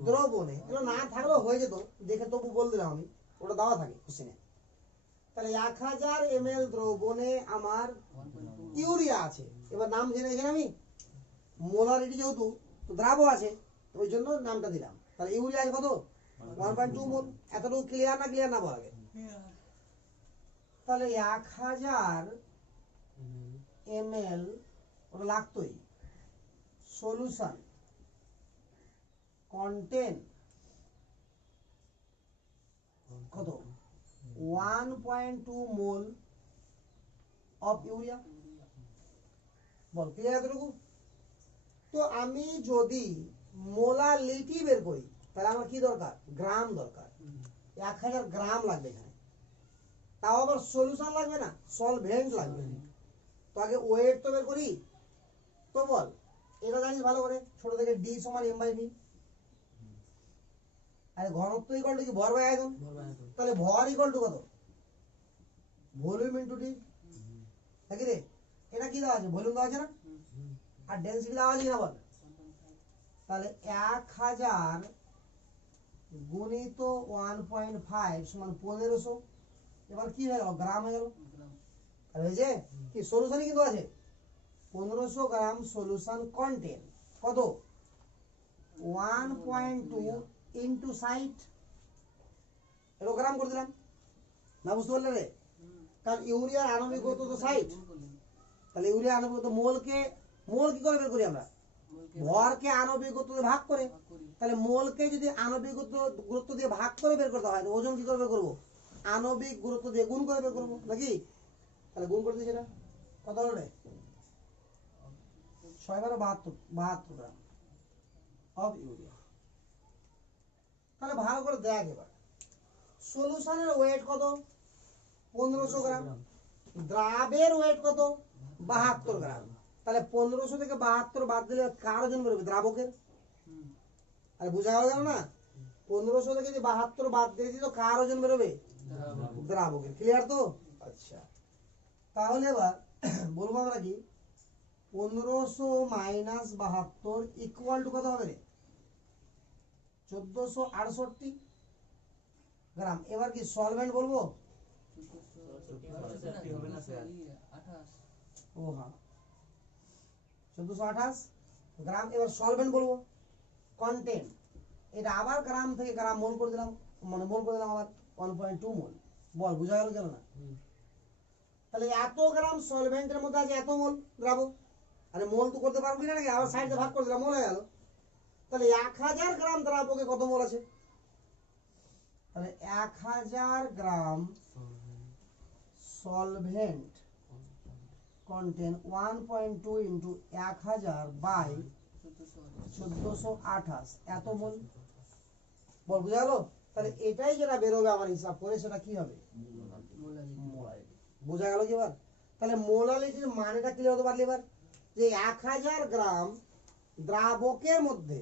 দ্রবণে, এগুলো না থাকলেও হয়ে যেত, দেখে তবু বল দিলাম আমি, ওটা দেওয়া থাকে কোশ্চেনে। তাহলে 1000 ml দ্রবণে আমার ইউরিয়া আছে। এবার নাম জেনে গেছি আমি, মোলারিটি যেহেতু তো দ্রাবক আছে, তো ওই জন্য নামটা দিলাম। তাহলে ইউরিয়া আছে কত 1.2 মোল। এতটুকু ক্লিয়ার না, ক্লিয়ার না বলা আগে? তাহলে 1000 ml ওটা লাগতোই, সলিউশন কন্টেন কত 1.2 mole of urea. Ball clear এতটুকু? তো আমি যদি মোলালিটি বের করি তাহলে আমার কি দরকার, গ্রাম দরকার। 1000 গ্রাম লাগবে এখানে, তাও আবার সলিউশন লাগবে না, সলভেন্ট লাগবে। তো আগে ওয়েট তো বের করি। তো বল, এটা জানিস ভালো করে ছোট থেকে ডি সমান এম বাই ভি। আর ঘনত্ব ইকুয়াল টু কি ভর বাই আয়তন। তাহলে ভর ইকুয়াল টু কত, ভলিউম ইনটু ডি, নাকি রে? এটা কি দেওয়া আছে, ভলিউম দেওয়া আছে না, আর ডেনসিটি দেওয়া আছে না বল। তাহলে 1000 গুণিত 1.5 সমান 1500। এবার কি হয়ে গেল, গ্রাম হয়ে গেল। আর হয়েছে কি, সলিউশনই কিন্তু আছে 1500 গ্রাম সলিউশন কন্টেন কত 1.2 ইন্টু 60, এটা গ্রাম করে দিলাম না, বুঝতে পারলে রে? কারণ ইউরিয়ার আণবিক গত তো 60, তাহলে ইউরিয়া আণবিক গত মোলকে, মোল কি করে বের করি আমরা, ভরকে আণবিক গুরুত্ব দিয়ে ভাগ করে। তাহলে মোলকে যদি আণবিক গুরুত্ব দিয়ে ভাগ করে বের করতে হয়, ওজন কি করে বের করবো, আণবিক গুরুত্ব দিয়ে গুণ করে বের করবো নাকি? তাহলে গুণ করে দিয়েছি, এটা কত হলো রে, 672 গ্রাম অফ ইউরিয়া। তাহলে ভালো করে দেখ এবার, সলিউশনের ওয়েট কত 1500 গ্রাম, দ্রাবের ওয়েট কত 72 গ্রাম। তাহলে 1500 থেকে 72 বাদ দিলে কার ওজন বেরোবে, দ্রাবকের। আরে বোঝা গেল না, 1500 থেকে যদি 72 বাদ দিয়ে দিই তো কার ওজন বেরোবে, দ্রাবকের। ক্লিয়ার তো? আচ্ছা, তাহলে এবার বলবো আমরা কি, 1500 মাইনাস 72 ইকুয়াল টু কত হবে রে, 1468 গ্রাম। এবার কি সলভেন্ট বলবো, ও হ্যাঁ 1428 গ্রাম। এবার সলভেন্ট বলবো, কন্টেন্ট, এটা আবার গ্রাম থেকে গ্রাম মোল করে দিলাম, মানে মোল করে দিলাম আবার 1.2 মোল। বল বুঝা গেল কেন না? তাহলে এত গ্রাম সলভেন্টের মধ্যে আছে এত মোল দ্রাবক। আরে মোল তো করতে পারবি না নাকি, আবার সাইডে ভাগ করে দিলাম, মোল হয়ে গেল। তাহলে 1000 গ্রাম দ্রাবকে কত মোল আছে, তাহলে 1000 গ্রাম সলভেন্ট কন্টেন 1.2 ইন্টু 1000 বাই 1428 এত মোল। বল বুঝা গেল? তাহলে এটাই যেটা বেরোবে আমার হিসাব করে, সেটা কি হবে, মোলালিটি। বোঝা গেল কি এবার? তাহলে মোলালিটির মানেটা ক্লিয়ার হতে পারলে এবার, যে 1000 গ্রাম দ্রাবকের মধ্যে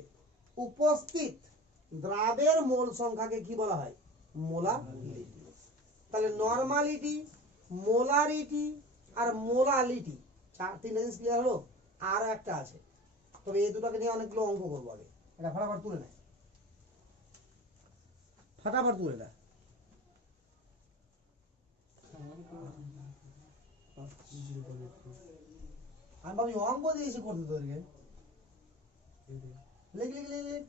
উপস্থিত দ্রাবের মোল সংখ্যাকে কি বলা হয়, মোলালিটি। তাহলে নরমালিটি, মোলারিটি আর মোলালিটি, তিনটা জিনিস ক্লিয়ার হলো। আরো একটা আছে, তবে এই দুটাকে নিয়ে অনেকগুলো অঙ্ক করবো। আগে এটা ফটাফট তুলে নেয়, ফটাফট তুলে নেয়। আমি ভাবি অঙ্ক দিয়েছি করতে তোদেরকে, লিখ লিখ লিখ লিখ।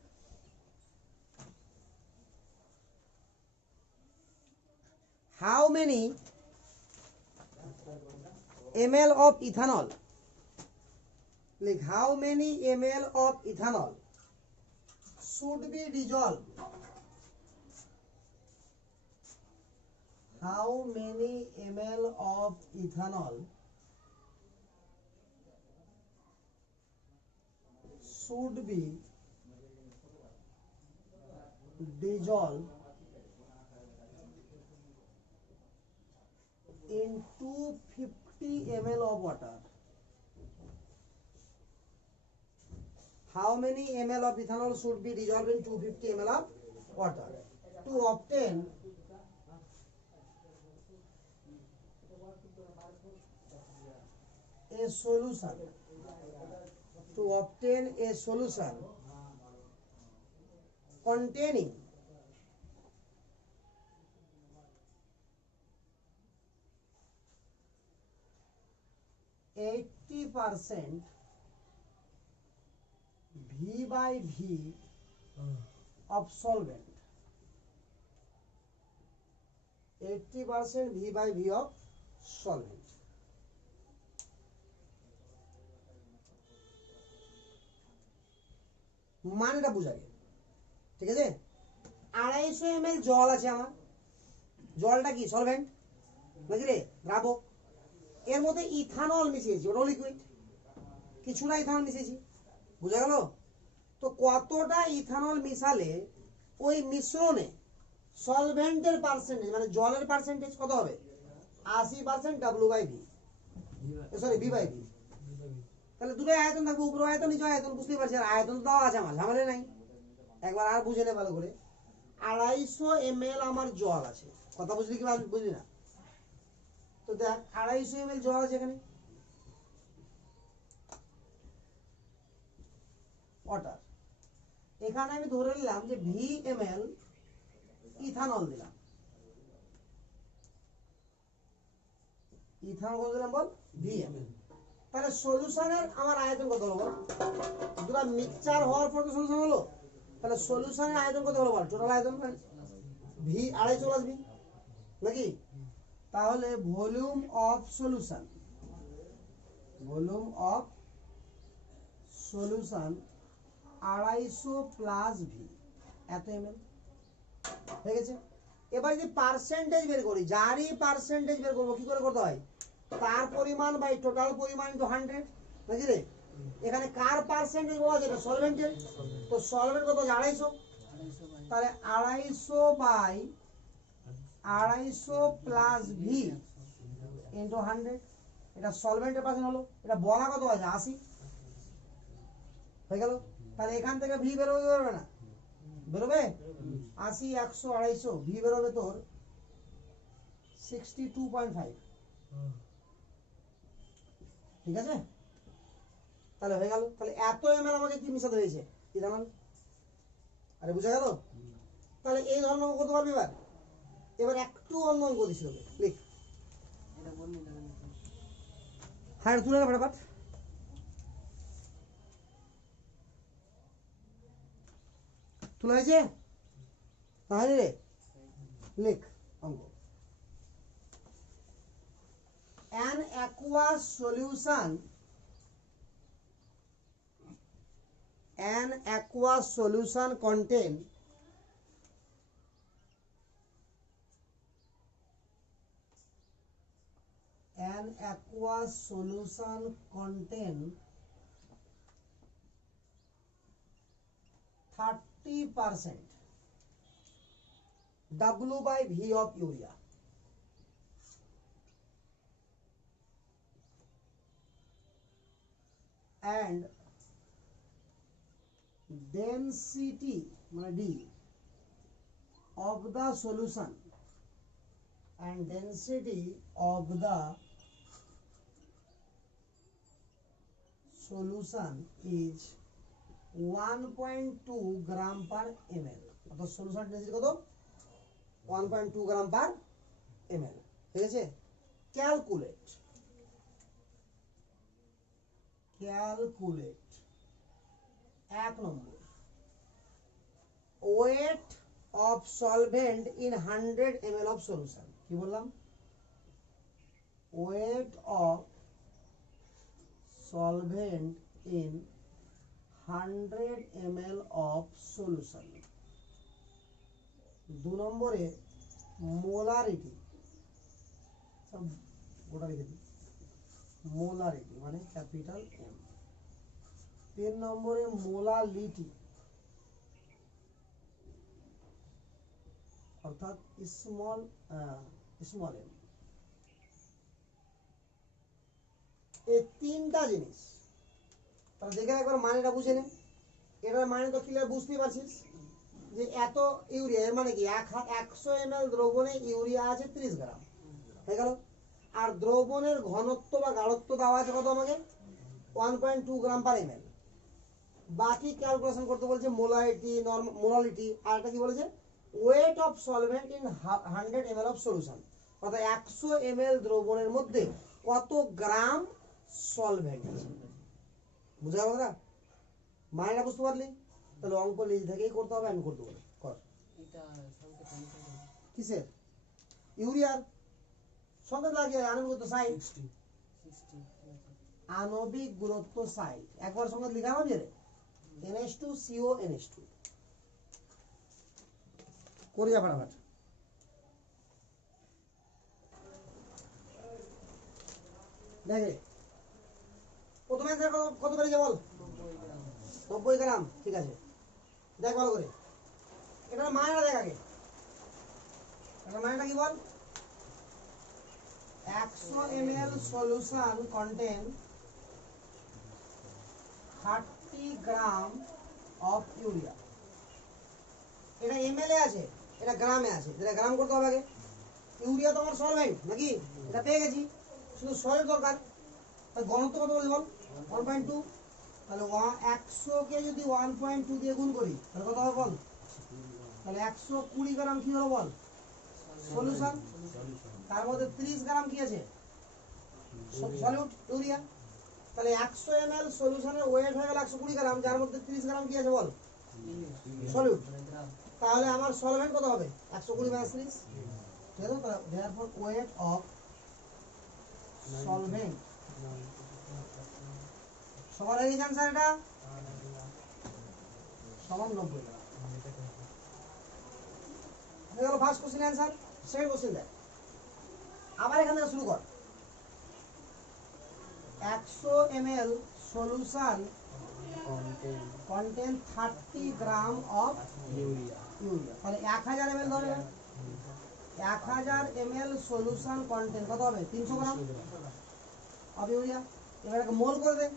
How many ml of ethanol? Like how many ml of ethanol should be dissolved? How many ml of ethanol should be dissolved in 250 ml of water? how many ml of ethanol should be dissolved in 250 ml of water to obtain a solution containing 80% V by V of solvent. 80% V by V of solvent. মানেটা বুঝা গেল, ঠিক আছে? 250 ml জল আছে আমার, জলটা কি সলভেন্ট নাকি রে, দ্রাবক। এর মধ্যে ইথানল মিশিয়েছি, ওটাও লিকুইড, কিছুটা ইথানল মিশিয়েছি, বুঝা গেল? তো কতটা ইথানল মিশালে ওই মিশ্রণে সলভেন্টের পার্সেন্টেজ মানে জলের পার্সেন্টেজ কত হবে? 80% W by V, sorry V by V. তাহলে দুটো আয়তন থাকবে, উপর আয়তন নিচে আয়তন, বুঝতেই পারছি। আর আয়তন তো দেওয়া আছে আমার, ঝামেলা নাই। একবার আর বুঝে নে ভালো করে। 250 ml আমার জল আছে, কথা বুঝলি কি বুঝলি না? তো দেখ 250 ml জল আছে এখানে, ওয়াটার। এখানে আমি ধরে নিলাম যে ভি ml ইথানল দিলাম, ইথানল কত দিলাম বল? V ml। তাহলে সলিউশনের আমার আয়তন কত হলো বল? দুটো মিক্সচার হওয়ার পর তো সলিউশন হলো, তাহলে সলিউশনের আয়তন কত হলো বল? টোটাল আয়তন ভি 250 প্লাস ভি নাকি? তাহলে volume of solution, volume of solution 250 plus V, এত এমএল হয়ে গেছে। এবার যদি পার্সেন্টেজ বের করি, যারই পার্সেন্টেজ বের করবো কি করে করতে হয়? তার পরিমাণ বাই টোটাল পরিমাণ ইনটু 100 নাকি রে? এখানে কার পার্সেন্টেজ বলা আছে? এটা সলভেন্টের। তো সলভেন্ট কত? 250। তাহলে 250 বাই 250 প্লাস ভি ইনটু 100, এটা সলভেন্টের পার্সেন্ট হলো। এটা বলা কত আছে? 80 হয়ে গেল। তাহলে এখান থেকে ভি বেরোবে, বেরোবে না? বেরোবে। 80 100 250 ভি বেরোবে তোর 62.5, ঠিক আছে? তাহলে হয়ে গেল। তাহলে এত এমএল আমাকে কি মিশাতে হয়েছে? ইথানল। আরে বুঝা গেল? তাহলে এই ধরনের অঙ্ক করতে পারবি। এবার একটু অন্য অঙ্ক দিছিল, লিখ। এটা বলনি না হ্যাঁ তুলে না ফটাফট। তুলে হয়েছে তাহলে রে, লিখ অঙ্ক। An aqueous solution, an aqueous solution contain an aqueous solution contain 30% W by V of urea and density মানে D of the solution and density of the solution is 1.2 gram per ml। অর্থাৎ solution density কত? 1.2 গ্রাম পার ml। ঠিক আছে? Calculate, calculate 1 number weight of solvent in 100 ml of solution. কি বললাম? Weight of solvent in 100 ml of solution. 2 নম্বরে molarity, সব গোটা লিখে দিই, মোলারিটি মানে ক্যাপিটাল এম। 3 নম্বরে মোলালিটি অর্থাৎ স্মল স্মল এম। এই তিনটা জিনিস তাহলে দেখে একবার মানেটা বুঝে নে। এটার মানে তো ক্লিয়ার বুঝতেই পারছিস যে এত ইউরিয়া, এর মানে কি 100 ml দ্রবণে ইউরিয়া আছে 30 গ্রাম হয়ে গেল। আর দ্রবণের ঘনত্ব বা গাঢ়ত্ব দেওয়া আছে কত আমাকে 1.2 গ্রাম পার ml। বাকি ক্যালকুলেশন করতে বলছে মোলারিটি, মোলারিটি, আর একটা কি বলেছে weight of solvent in 100 ml of solution, অর্থাৎ 100 ml দ্রবণের মধ্যে কত গ্রাম সলভেন্ট আছে। বুঝা গেল না? মানেটা বুঝতে পারলি? তাহলে অঙ্ক নিজে থেকেই করতে হবে, আমি করতে বলি কর। এটা সংকেত অনুসারে কিসের? ইউরিয়ার সংকেত লাগিয়ে আণবিক গুরুত্ব সাইড, 60 আণবিক গুরুত্ব সাইড একবার সংকেত লেখা হবে রে NH2CO NH2 করে যা ফটাফট। দেখে প্রথম অ্যান্সার কত করে বল? 90 গ্রাম। ঠিক আছে, দেখ ভালো করে এটার মানেটা দেখ আগে। এটার মানেটা কি বল? 100 ml solution contain 30 gram of urea। এটা ml এ আছে, এটা গ্রামে আছে, এটা গ্রাম করতে হবে আগে। ইউরিয়া তো আমার সলভেন্ট নাকি, এটা পেয়ে গেছি, শুধু সলিড দরকার। তাই ঘনত্ব কত বলছি বল? 1.2। তাহলে 100 কে যদি 1.2 দিয়ে গুণ করি তাহলে কত হবে বল? তাহলে 120 গ্রাম কি হলো বল? সলিউশন। তার মধ্যে 30 গ্রাম কি আছে? Solute urea. তাহলে 100 ml সলিউশনের ওয়েট হয়ে গেল 120 গ্রাম, যার মধ্যে 30 গ্রাম কি আছে বল? সলিউট। তাহলে আমার সলভেন্ট কত হবে? 120 - 30। ঠিক আছে, তাহলে देयरफॉर ওয়েট অফ সলভেন্ট সবার এই आंसर এটা সমান 90 গ্রাম। হয়ে গেল first question answer. Second question দেখ, আবার এখান থেকে শুরু কর। 100 ml solution contain 30 gram of urea। তাহলে 1000 ml ধরে না, 1000 ml solution contain কত হবে? 300 গ্রাম of urea। এবার একটা মোল করে দে,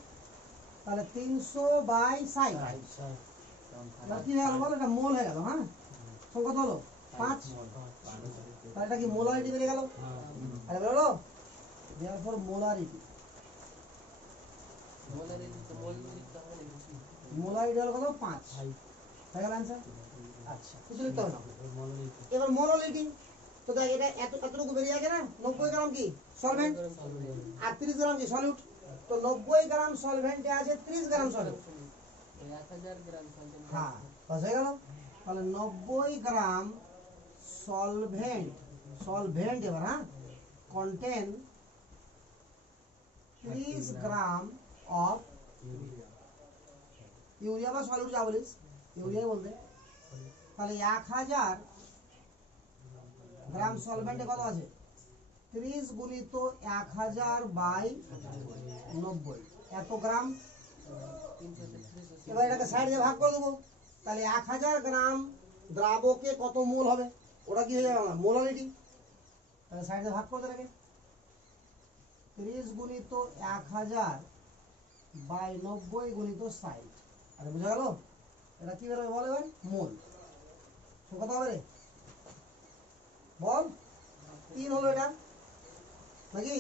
তাহলে 300/60 এবার কি হয়ে গেল বল? এটা মোল হয়ে গেল। হ্যাঁ, সংখ্যা কত হলো? 5। তাহলে এটা কি মোলারিটি বেরিয়ে গেল? আরে বেরোলো, therefore মোলারিটি। মোলারিটি হলো কত? 5 হয়ে গেল आंसर। আচ্ছা, কিছু লিখতে হবে না। এবার মোলারিটি তো দেখ, এটা এতটুকু বেরিয়ে গেছে না, 90 গ্রাম কি সলভেন্ট আর 30 গ্রাম কি সলিউট। তো 90 গ্রাম সলভেন্টে আছে 30 গ্রাম সলিউট। 1000 গ্রাম সলভেন্ট। হ্যাঁ, হয়ে গেল। তাহলে 90 গ্রাম সলভেন্ট এবার হ্যাঁ কন্টেন 30 গ্রাম অফ ইউরিয়া বা সলিউট, যা বলিস ইউরিয়া বলতে। তাহলে 1000 গ্রাম সলভেন্টে কত আছে? 30 গুণিত 1000/90 এত গ্রাম। এবার এটাকে সাইড দিয়ে ভাগ করে দেবো। তাহলে 1000 গ্রাম দ্রাবকে কত মোল হবে? ওটা কি হয়ে যাবে আমার মোলারিটি। তাহলে সাইড দিয়ে ভাগ করে দেবে। 30 গুণিত 1000/90 গুণিত 60। আরে বুঝা গেল? এটা কি বেরোবে বল এবার? মোল। কত হবে রে বল? 3 হলো এটা নাকি,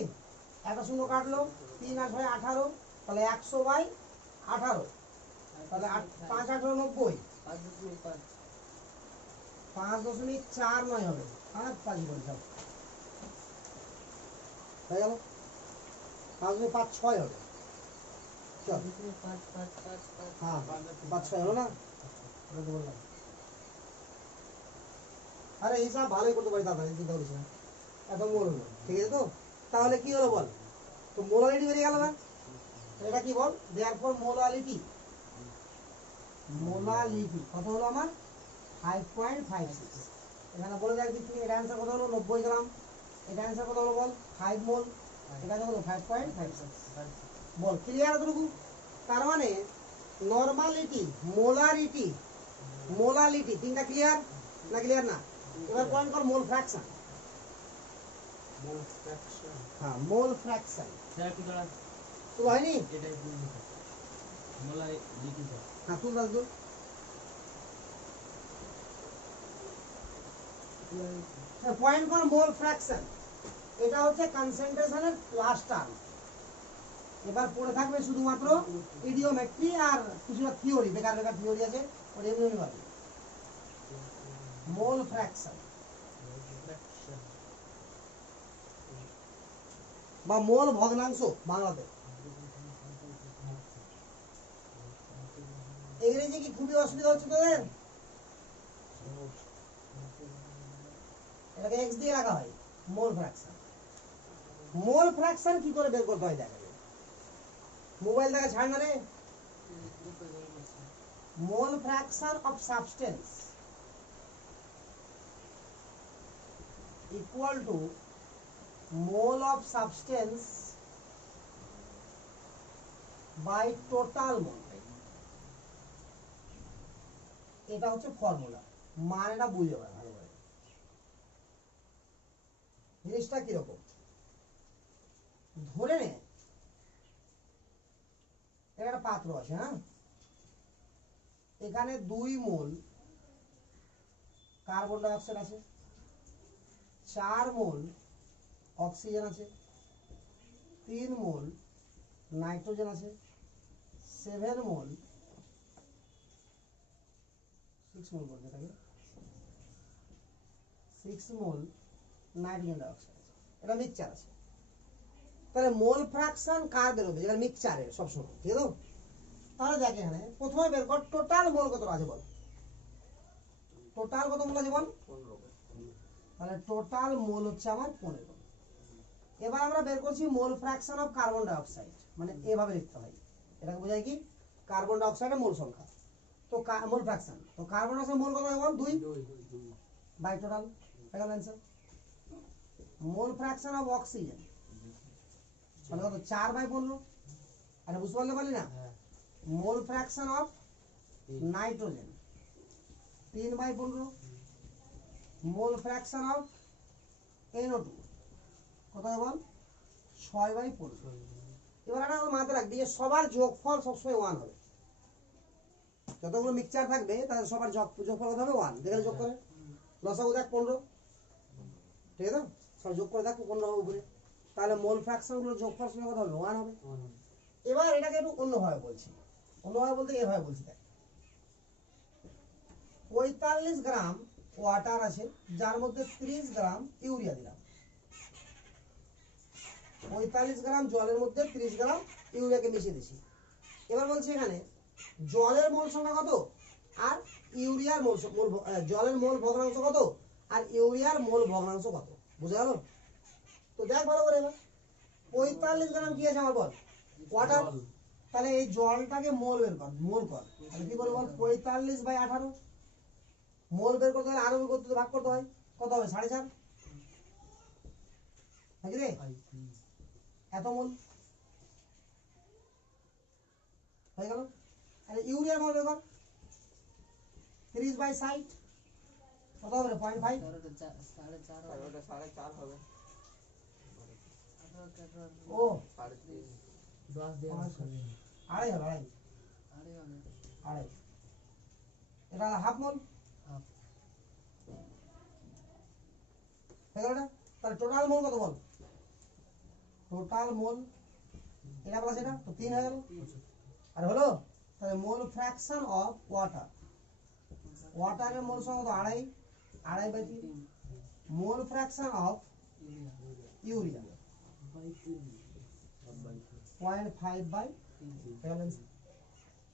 একটা শূন্য কাটলো, 3 আর 6 18, তাহলে 100/18। তাহলে 5 18 90, 5.49 হবে। আর 5 বলে যাও হয়ে গেল, 5.56 হবে। চল হ্যাঁ 5.6 হলো না, এটা তো বললাম। আরে হিসাব ভালোই করতে পারি দাদা, চিন্তা করিস না। এখন মোল হলো, ঠিক আছে তো? তাহলে কি হলো বল? তো মোলারিটি বেরিয়ে গেল না, এটা কি বল? দেয়ারফর মোলারিটি কত হলো আমার? 5.56। এখানে বলে দেখ দিচ্ছি, এটা অ্যান্সার কত হলো? 90 গ্রাম। এটা অ্যান্সার কত হলো বল? 5 মোল। এটা কত হলো? 5.56 বল। ক্লিয়ার এতটুকু? তার মানে নরমালিটি, মোলারিটি তিনটা ক্লিয়ার না? ক্লিয়ার না? এবার পয়েন্ট কর মোল ফ্র্যাকশন। হ্যাঁ, মোল ফ্র্যাকশন তো হয়নি। হ্যাঁ, তুল দাদু পয়েন্ট ফর মোল ফ্র্যাকশন, এটা হচ্ছে কনসেন্ট্রেশনের লাস্ট টার্ম। এবার পড়ে থাকবে শুধুমাত্র ইডিওমেট্রি আর কিছুটা থিওরি, বেকার বেকার থিওরি আছে ওটা এমনি এমনি পাবে। মোল ফ্র্যাকশন বা মোল ভগ্নাংশ বাংলাতে। ইংরেজি কি খুবই অসুবিধা হচ্ছে তোদের? এটাকে এক্স দিয়ে রাখা হয় মোল ফ্র্যাকশন। মোল ফ্র্যাকশন কি করে বের করতে হয় দেখা যাবে। মোবাইল থেকে ছাড় না রে। মোল fraction of substance equal to mole of substance by total mole। এটা হচ্ছে ফর্মুলা, মানেটা বুঝে ভালো করে। জিনিসটা কিরকম ধরে নে, একটা পাত্র আছে, হ্যাঁ, এখানে 2 মোল কার্বন ডাই অক্সাইড আছে, 4 মোল অক্সিজেন আছে, 3 মোল নাইট্রোজেন আছে, 7 মোল 6 মোল বলতে থাকে 6 মোল নাইট্রোজেন ডাই অক্সাইড আছে। এটা মিক্সচার আছে। তাহলে মোল ফ্র্যাকশন কার বেরোবে? যেটা মিক্সচারের সবসময়, ঠিক আছে? তাহলে দেখ এখানে প্রথমে বের কর টোটাল মোল কত আছে বল। টোটাল কত মোল আছে বল? 15। তাহলে টোটাল মোল হচ্ছে আমার 15। এবার আমরা বের করছি mole fraction of carbon dioxide, মানে এভাবে লিখতে হয়। এটাকে বোঝায় কি? কার্বন ডাই অক্সাইডের মোল সংখ্যা, তো মোল ফ্র্যাকশন। তো কার্বন ডাই অক্সাইড মোল কত বল? 2 বাই টোটাল, এটা answer. Mole fraction of oxygen মানে কত? 4 বাই 15। আরে বুঝতে পারলি না? Mole fraction of nitrogen 3 by 15। Mole fraction of NO2 কত বল? 6 বাই 15। এবার এটা মাথায় রাখবি যে সবার যোগফল সবসময় 1 হবে। যতগুলো মিক্সচার থাকবে তাদের সবার যোগফল কত হবে? 1। দেখে যোগ করে লসাগু দেখ 15, ঠিক আছে? সব যোগ করে দেখ 15 হবে উপরে। তাহলে মোল ফ্র্যাকশন গুলো যোগফল সমান কত হবে? 1 হবে। এবার এটাকে একটু অন্যভাবে বলছি, অন্যভাবে বলতে এভাবে বলছি দেখ। 45 গ্রাম ওয়াটার আছে, যার মধ্যে 30 গ্রাম ইউরিয়া দিলাম। 45 গ্রাম জলের মধ্যে 30 গ্রাম ইউরিয়াকে মিশিয়ে দিছি। এবার বলছি এখানে জলের মোল সংখ্যা কত আর ইউরিয়ার মোল জলের মোল ভগ্নাংশ কত আর ইউরিয়ার মোল ভগ্নাংশ কত, বুঝা গেল? তো দেখ ভালো করে এবার 45 গ্রাম কি আছে আমার বল? ওয়াটার। তাহলে এই জলটাকে মোল বের কর, মোল কর। তাহলে কি করবো বল? 45 বাই 18। মোল বের করতে হলে 18 করতে ভাগ করতে হয়, কত হবে? 4.5 নাকি রে? এত মোল হয়ে গেল। আরে ইউরিয়ার মোল বের কর, 30 বাই 60 কত হবে? 0.5। 4.5 হবে। ও 3.5। 10 দিয়ে আড়াই হবে, আড়াই আড়াই। এটা হাফ মোল হয়ে গেল না? তাহলে টোটাল মোল কত বল? টোটাল মোল এটা প্লাস এটা তো 3 হয়ে গেল। আর হলো তাহলে মোল ফ্র্যাকশন অফ ওয়াটার, ওয়াটারের মোল সংখ্যা কত? আড়াই, আড়াই by 3। Mole fraction of urea 0.5 by 3।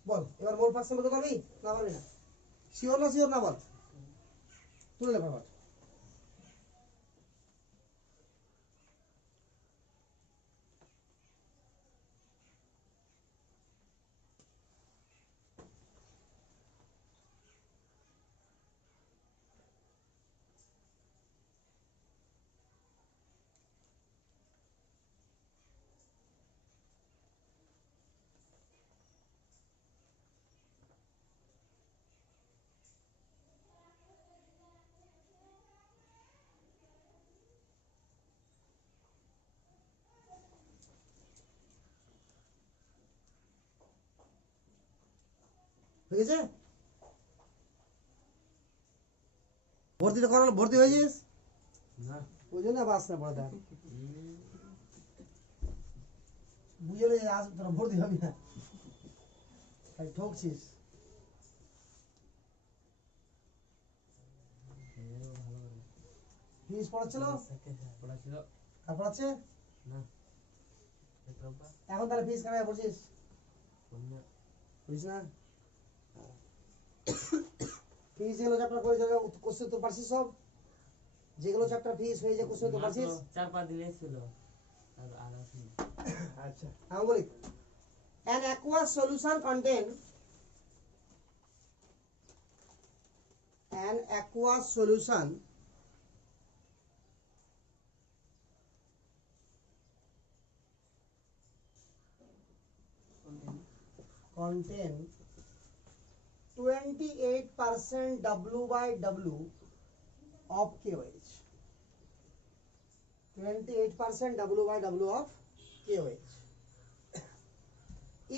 বল এবার মোল ফ্র্যাকশন কত পাবি? না পারবি না? শিওর না? শিওর না বল, তুলে নে ফটাফট। ঠিক আছে? ভর্তিটা করালো, ভর্তি হয়েছিস? ওই জন্য বাস না পড়ে দেখ, বুঝলে আজ তোরা ভর্তি হবি না, তাই ঠকছিস। ফিস পড়াচ্ছিল, পড়াছিল আর পড়াচ্ছে না একরব্বা এখন, তাহলে ফিস কেন পড়ছিস? বন্যা বুঝিস না? ফিস যেগুলো চ্যাপ্টার করে যাবে কোশ্চেন তো পারছিস সব, যেগুলো চ্যাপ্টার ফিস হয়ে যায় কোশ্চেন তো পারছিস। 4-5 দিন ছিল আর আর আসেনি। আচ্ছা আমি বলি, an aqueous solution contain an aqueous solution contain 28% W by W of KOH. 28% W by W of KOH.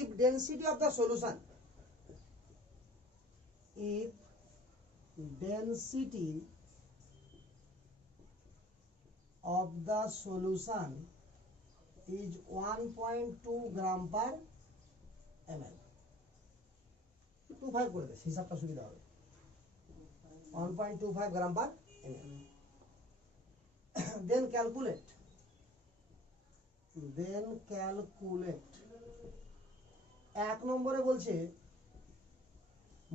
If density of the solution, if density of the solution is 1.2 gram per ml, 25 করে দে, হিসাবটা সুবিধা হবে। 1.25 gram per ml. Then calculate এক নম্বরে বলছে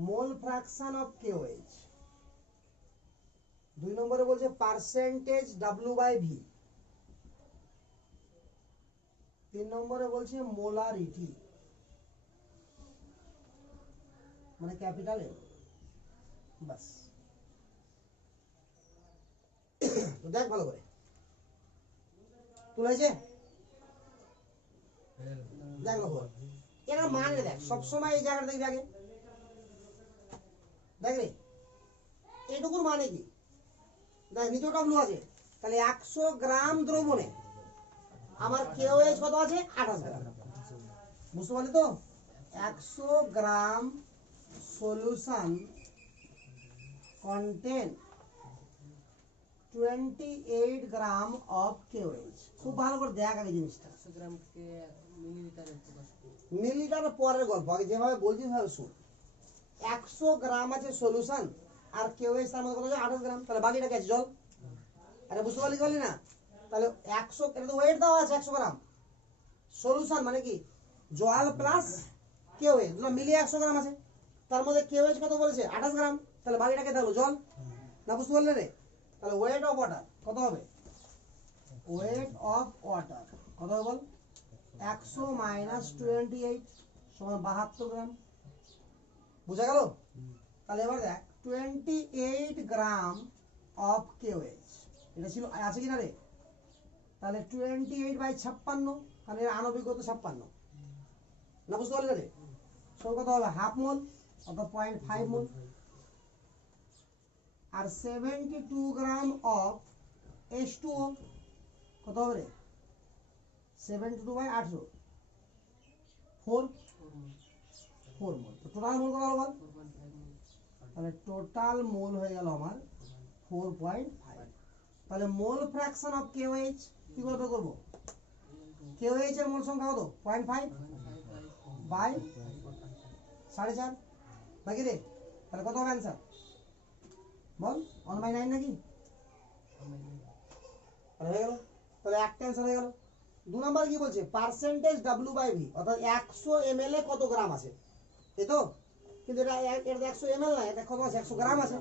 মোল fraction of KOH, 2 নম্বরে বলছে percentage W by V, 3 নম্বরে বলছে মোলারিটি মানে ক্যাপিটাল এ। বাস, তো দেখ ভালো করে তুলেছে, দেখ ভালো করে এটা মানে দেখ, সবসময় এই জায়গাটা দেখবি আগে, দেখ রে এইটুকুর মানে কি, দেখ নিচে ডব্লু আছে, তাহলে 100 গ্রাম দ্রবণে আমার KOH কত আছে? 28 গ্রাম। বুঝতে পারলি তো? 100 gram solution contain 28 gram of KOH। খুব ভালো করে দেখ আগে জিনিসটা, 100 গ্রামকে মিলিলিটারে প্রকাশ করি। মিলিলিটার পরের গল্প, আগে যেভাবে বলছি সেভাবে শুন। 100 গ্রাম আছে সলিউশন, আর KOH তার মধ্যে কত আছে? 28 গ্রাম। তাহলে বাকিটা কি আছে? জল। আরে বুঝতে পারলি না? তাহলে 100, এটা তো ওয়েট দেওয়া আছে 100 গ্রাম। সলিউশন মানে কি? জল প্লাস KOH, দুটো মিলিয়ে 100 গ্রাম আছে, তার মধ্যে KOH কত বলেছে? 28 গ্রাম। তাহলে বাকিটাকে থাকলো জল না, বুঝতে পারলে রে? তাহলে ওয়েট অফ ওয়াটার কত হবে? ওয়েট অফ ওয়াটার কত হবে বল? 100 মাইনাস 28 সমান 72 গ্রাম। বুঝা গেল? তাহলে এবার দেখ 28 গ্রাম অফ KOH, এটা ছিল আছে কিনা রে? তাহলে 28 বাই 56, তাহলে আণবিক গত 56 না, বুঝতে পারলে রে? সব কত হবে? হাফ মোল অর্থাৎ 0.5 মোল। আর 72 গ্রাম অফ H2O কত হবে রে? 72 বাই 18 4 মোল। তো টোটাল মোল কত হলো বল? 4.5 মিলি। তাহলে টোটাল মোল হয়ে গেল আমার 4.5। তাহলে মোল ফ্র্যাকশন অফ KOH কি কত করব? KOH এর মোল সংখ্যা কত? 0.5 বাই 4.5 নাকি রে? তাহলে কত হবে অ্যান্সার বল? 1/9 নাকি? তাহলে হয়ে গেল, তাহলে একটা অ্যান্সার হয়ে গেল। 2 নাম্বার কি বলছে? পার্সেন্টেজ W বাই V, অর্থাৎ 100 ml এ কত গ্রাম আছে, এই তো? কিন্তু এটা 100 ml না, এটা কত আছে? 100 গ্রাম আছে।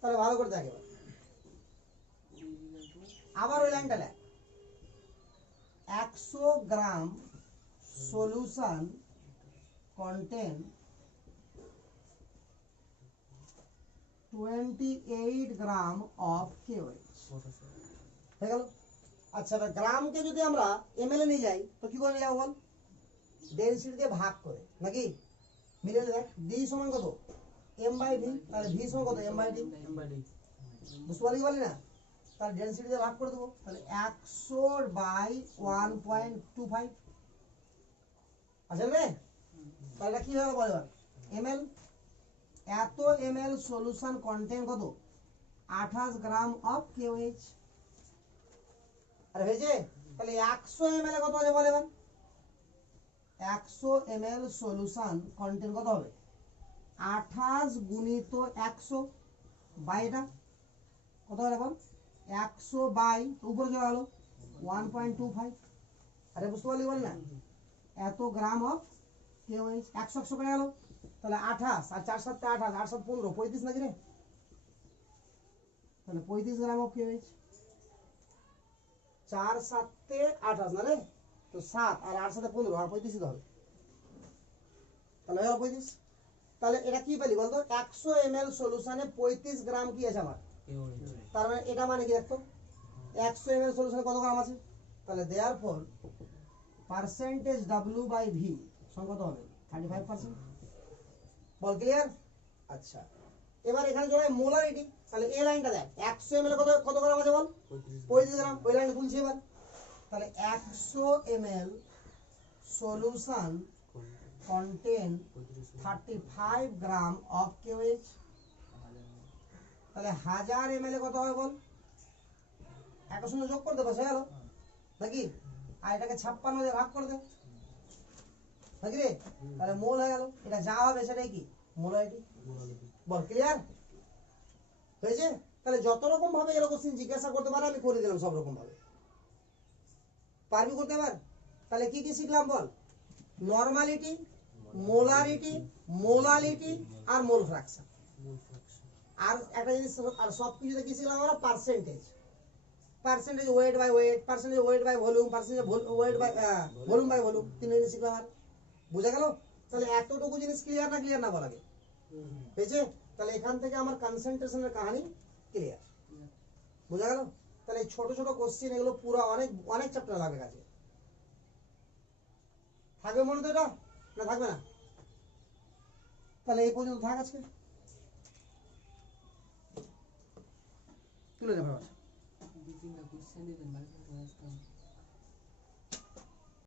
তাহলে ভালো করে দেখ এবার, আবার ওই লাইনটা লেখ, 100 gram solution contain 28 gram of KOH হয়ে গেল। আচ্ছা, গ্রামকে যদি আমরা ml এ নিয়ে যাই তো কি করে নিয়ে যাবো বল? ডেনসিটি দিয়ে ভাগ করে নাকি? মিলে দেখ D সমান কত? M বাই V, তাহলে V সমান কত? M by D। বুঝতে পারলি না? তাহলে ডেনসিটি দিয়ে ভাগ করে দেবো, তাহলে 100 বাই 1.25 আছে রে? তাহলে কি হবে বল এবার? ml এত ml সলিউশন কন্টেন কত 28 গ্রাম অফ কেওএইচ। আর হয়েছে তাহলে 100 ml কত হবে বলে এবার 100 ml সলিউশন কন্টেন কত হবে 28 গুণিত 100 বাই এটা কত হবে এখন 100 বাই উপরে চলে গেল 1.25। আরে বুঝতে পারলি বল না এত গ্রাম অফ কেওএইচ 100 100 কেটে গেল তাহলে 28 আর 4 7 28 8 7 15 35 নাকি রে তাহলে 35 গ্রাম অফ কেওএইচ 4 7 28 না রে তো 7 আর 8 7 15 আর 35 তো হবে তাহলে হলো 35। তাহলে এটা কি পেলি বলতো 100 ml সলিউশনে 35 গ্রাম কি আছে আমার তার মানে এটা মানে কি দেখো 100 ml সলিউশনে কত গ্রাম আছে তাহলে therefore percentage W by V সমান কত হবে 35%। বল ক্লিয়ার? আচ্ছা এবার এখানে চলে মোলারিটি তাহলে এই লাইনটা দেখ 100 ml কত কত গ্রাম আছে বল 35 গ্রাম ওই লাইনটা তুলছি এবার তাহলে 100 ml solution contain 35 gram of KOH তাহলে 1000 ml কত হবে বল একটা শূন্য যোগ করতে বসে গেল নাকি আর এটাকে 56 দিয়ে ভাগ করে দে নাকি রে তাহলে মোল হয়ে গেল এটা যা হবে সেটাই কি মোলারিটি। বল ক্লিয়ার হয়েছে? তাহলে যত রকম ভাবে এরকম কোশ্চেন জিজ্ঞাসা করতে পারে আমি করে দিলাম সব রকম ভাবে পারবি করতে পার। তাহলে কি কি শিখলাম বল নরমালিটি মোলারিটি মোলালিটি আর মোল ফ্র্যাকশন আর একটা জিনিস আর সব কিছুতে কি শিখলাম আমরা percentage percentage weight by weight percentage weight by volume percentage weight by volume by volume তিন জিনিস শিখলাম আর বুঝা গেল? তাহলে এতটুকু জিনিস ক্লিয়ার না বল আগে হয়েছে? তাহলে এখান থেকে আমার কনসেন্ট্রেশনের কাহিনী ক্লিয়ার বুঝা গেল? তাহলে এই ছোট ছোট কোশ্চেন এগুলো পুরো অনেক অনেক চ্যাপ্টার লাগবে কাছে থাকবে মনে তো এটা না থাকবে না? তাহলে এই পর্যন্ত থাক আজকে তুলে নেবে দু তিনটা কোশ্চেন দিতেন বাড়ি থেকে আসতাম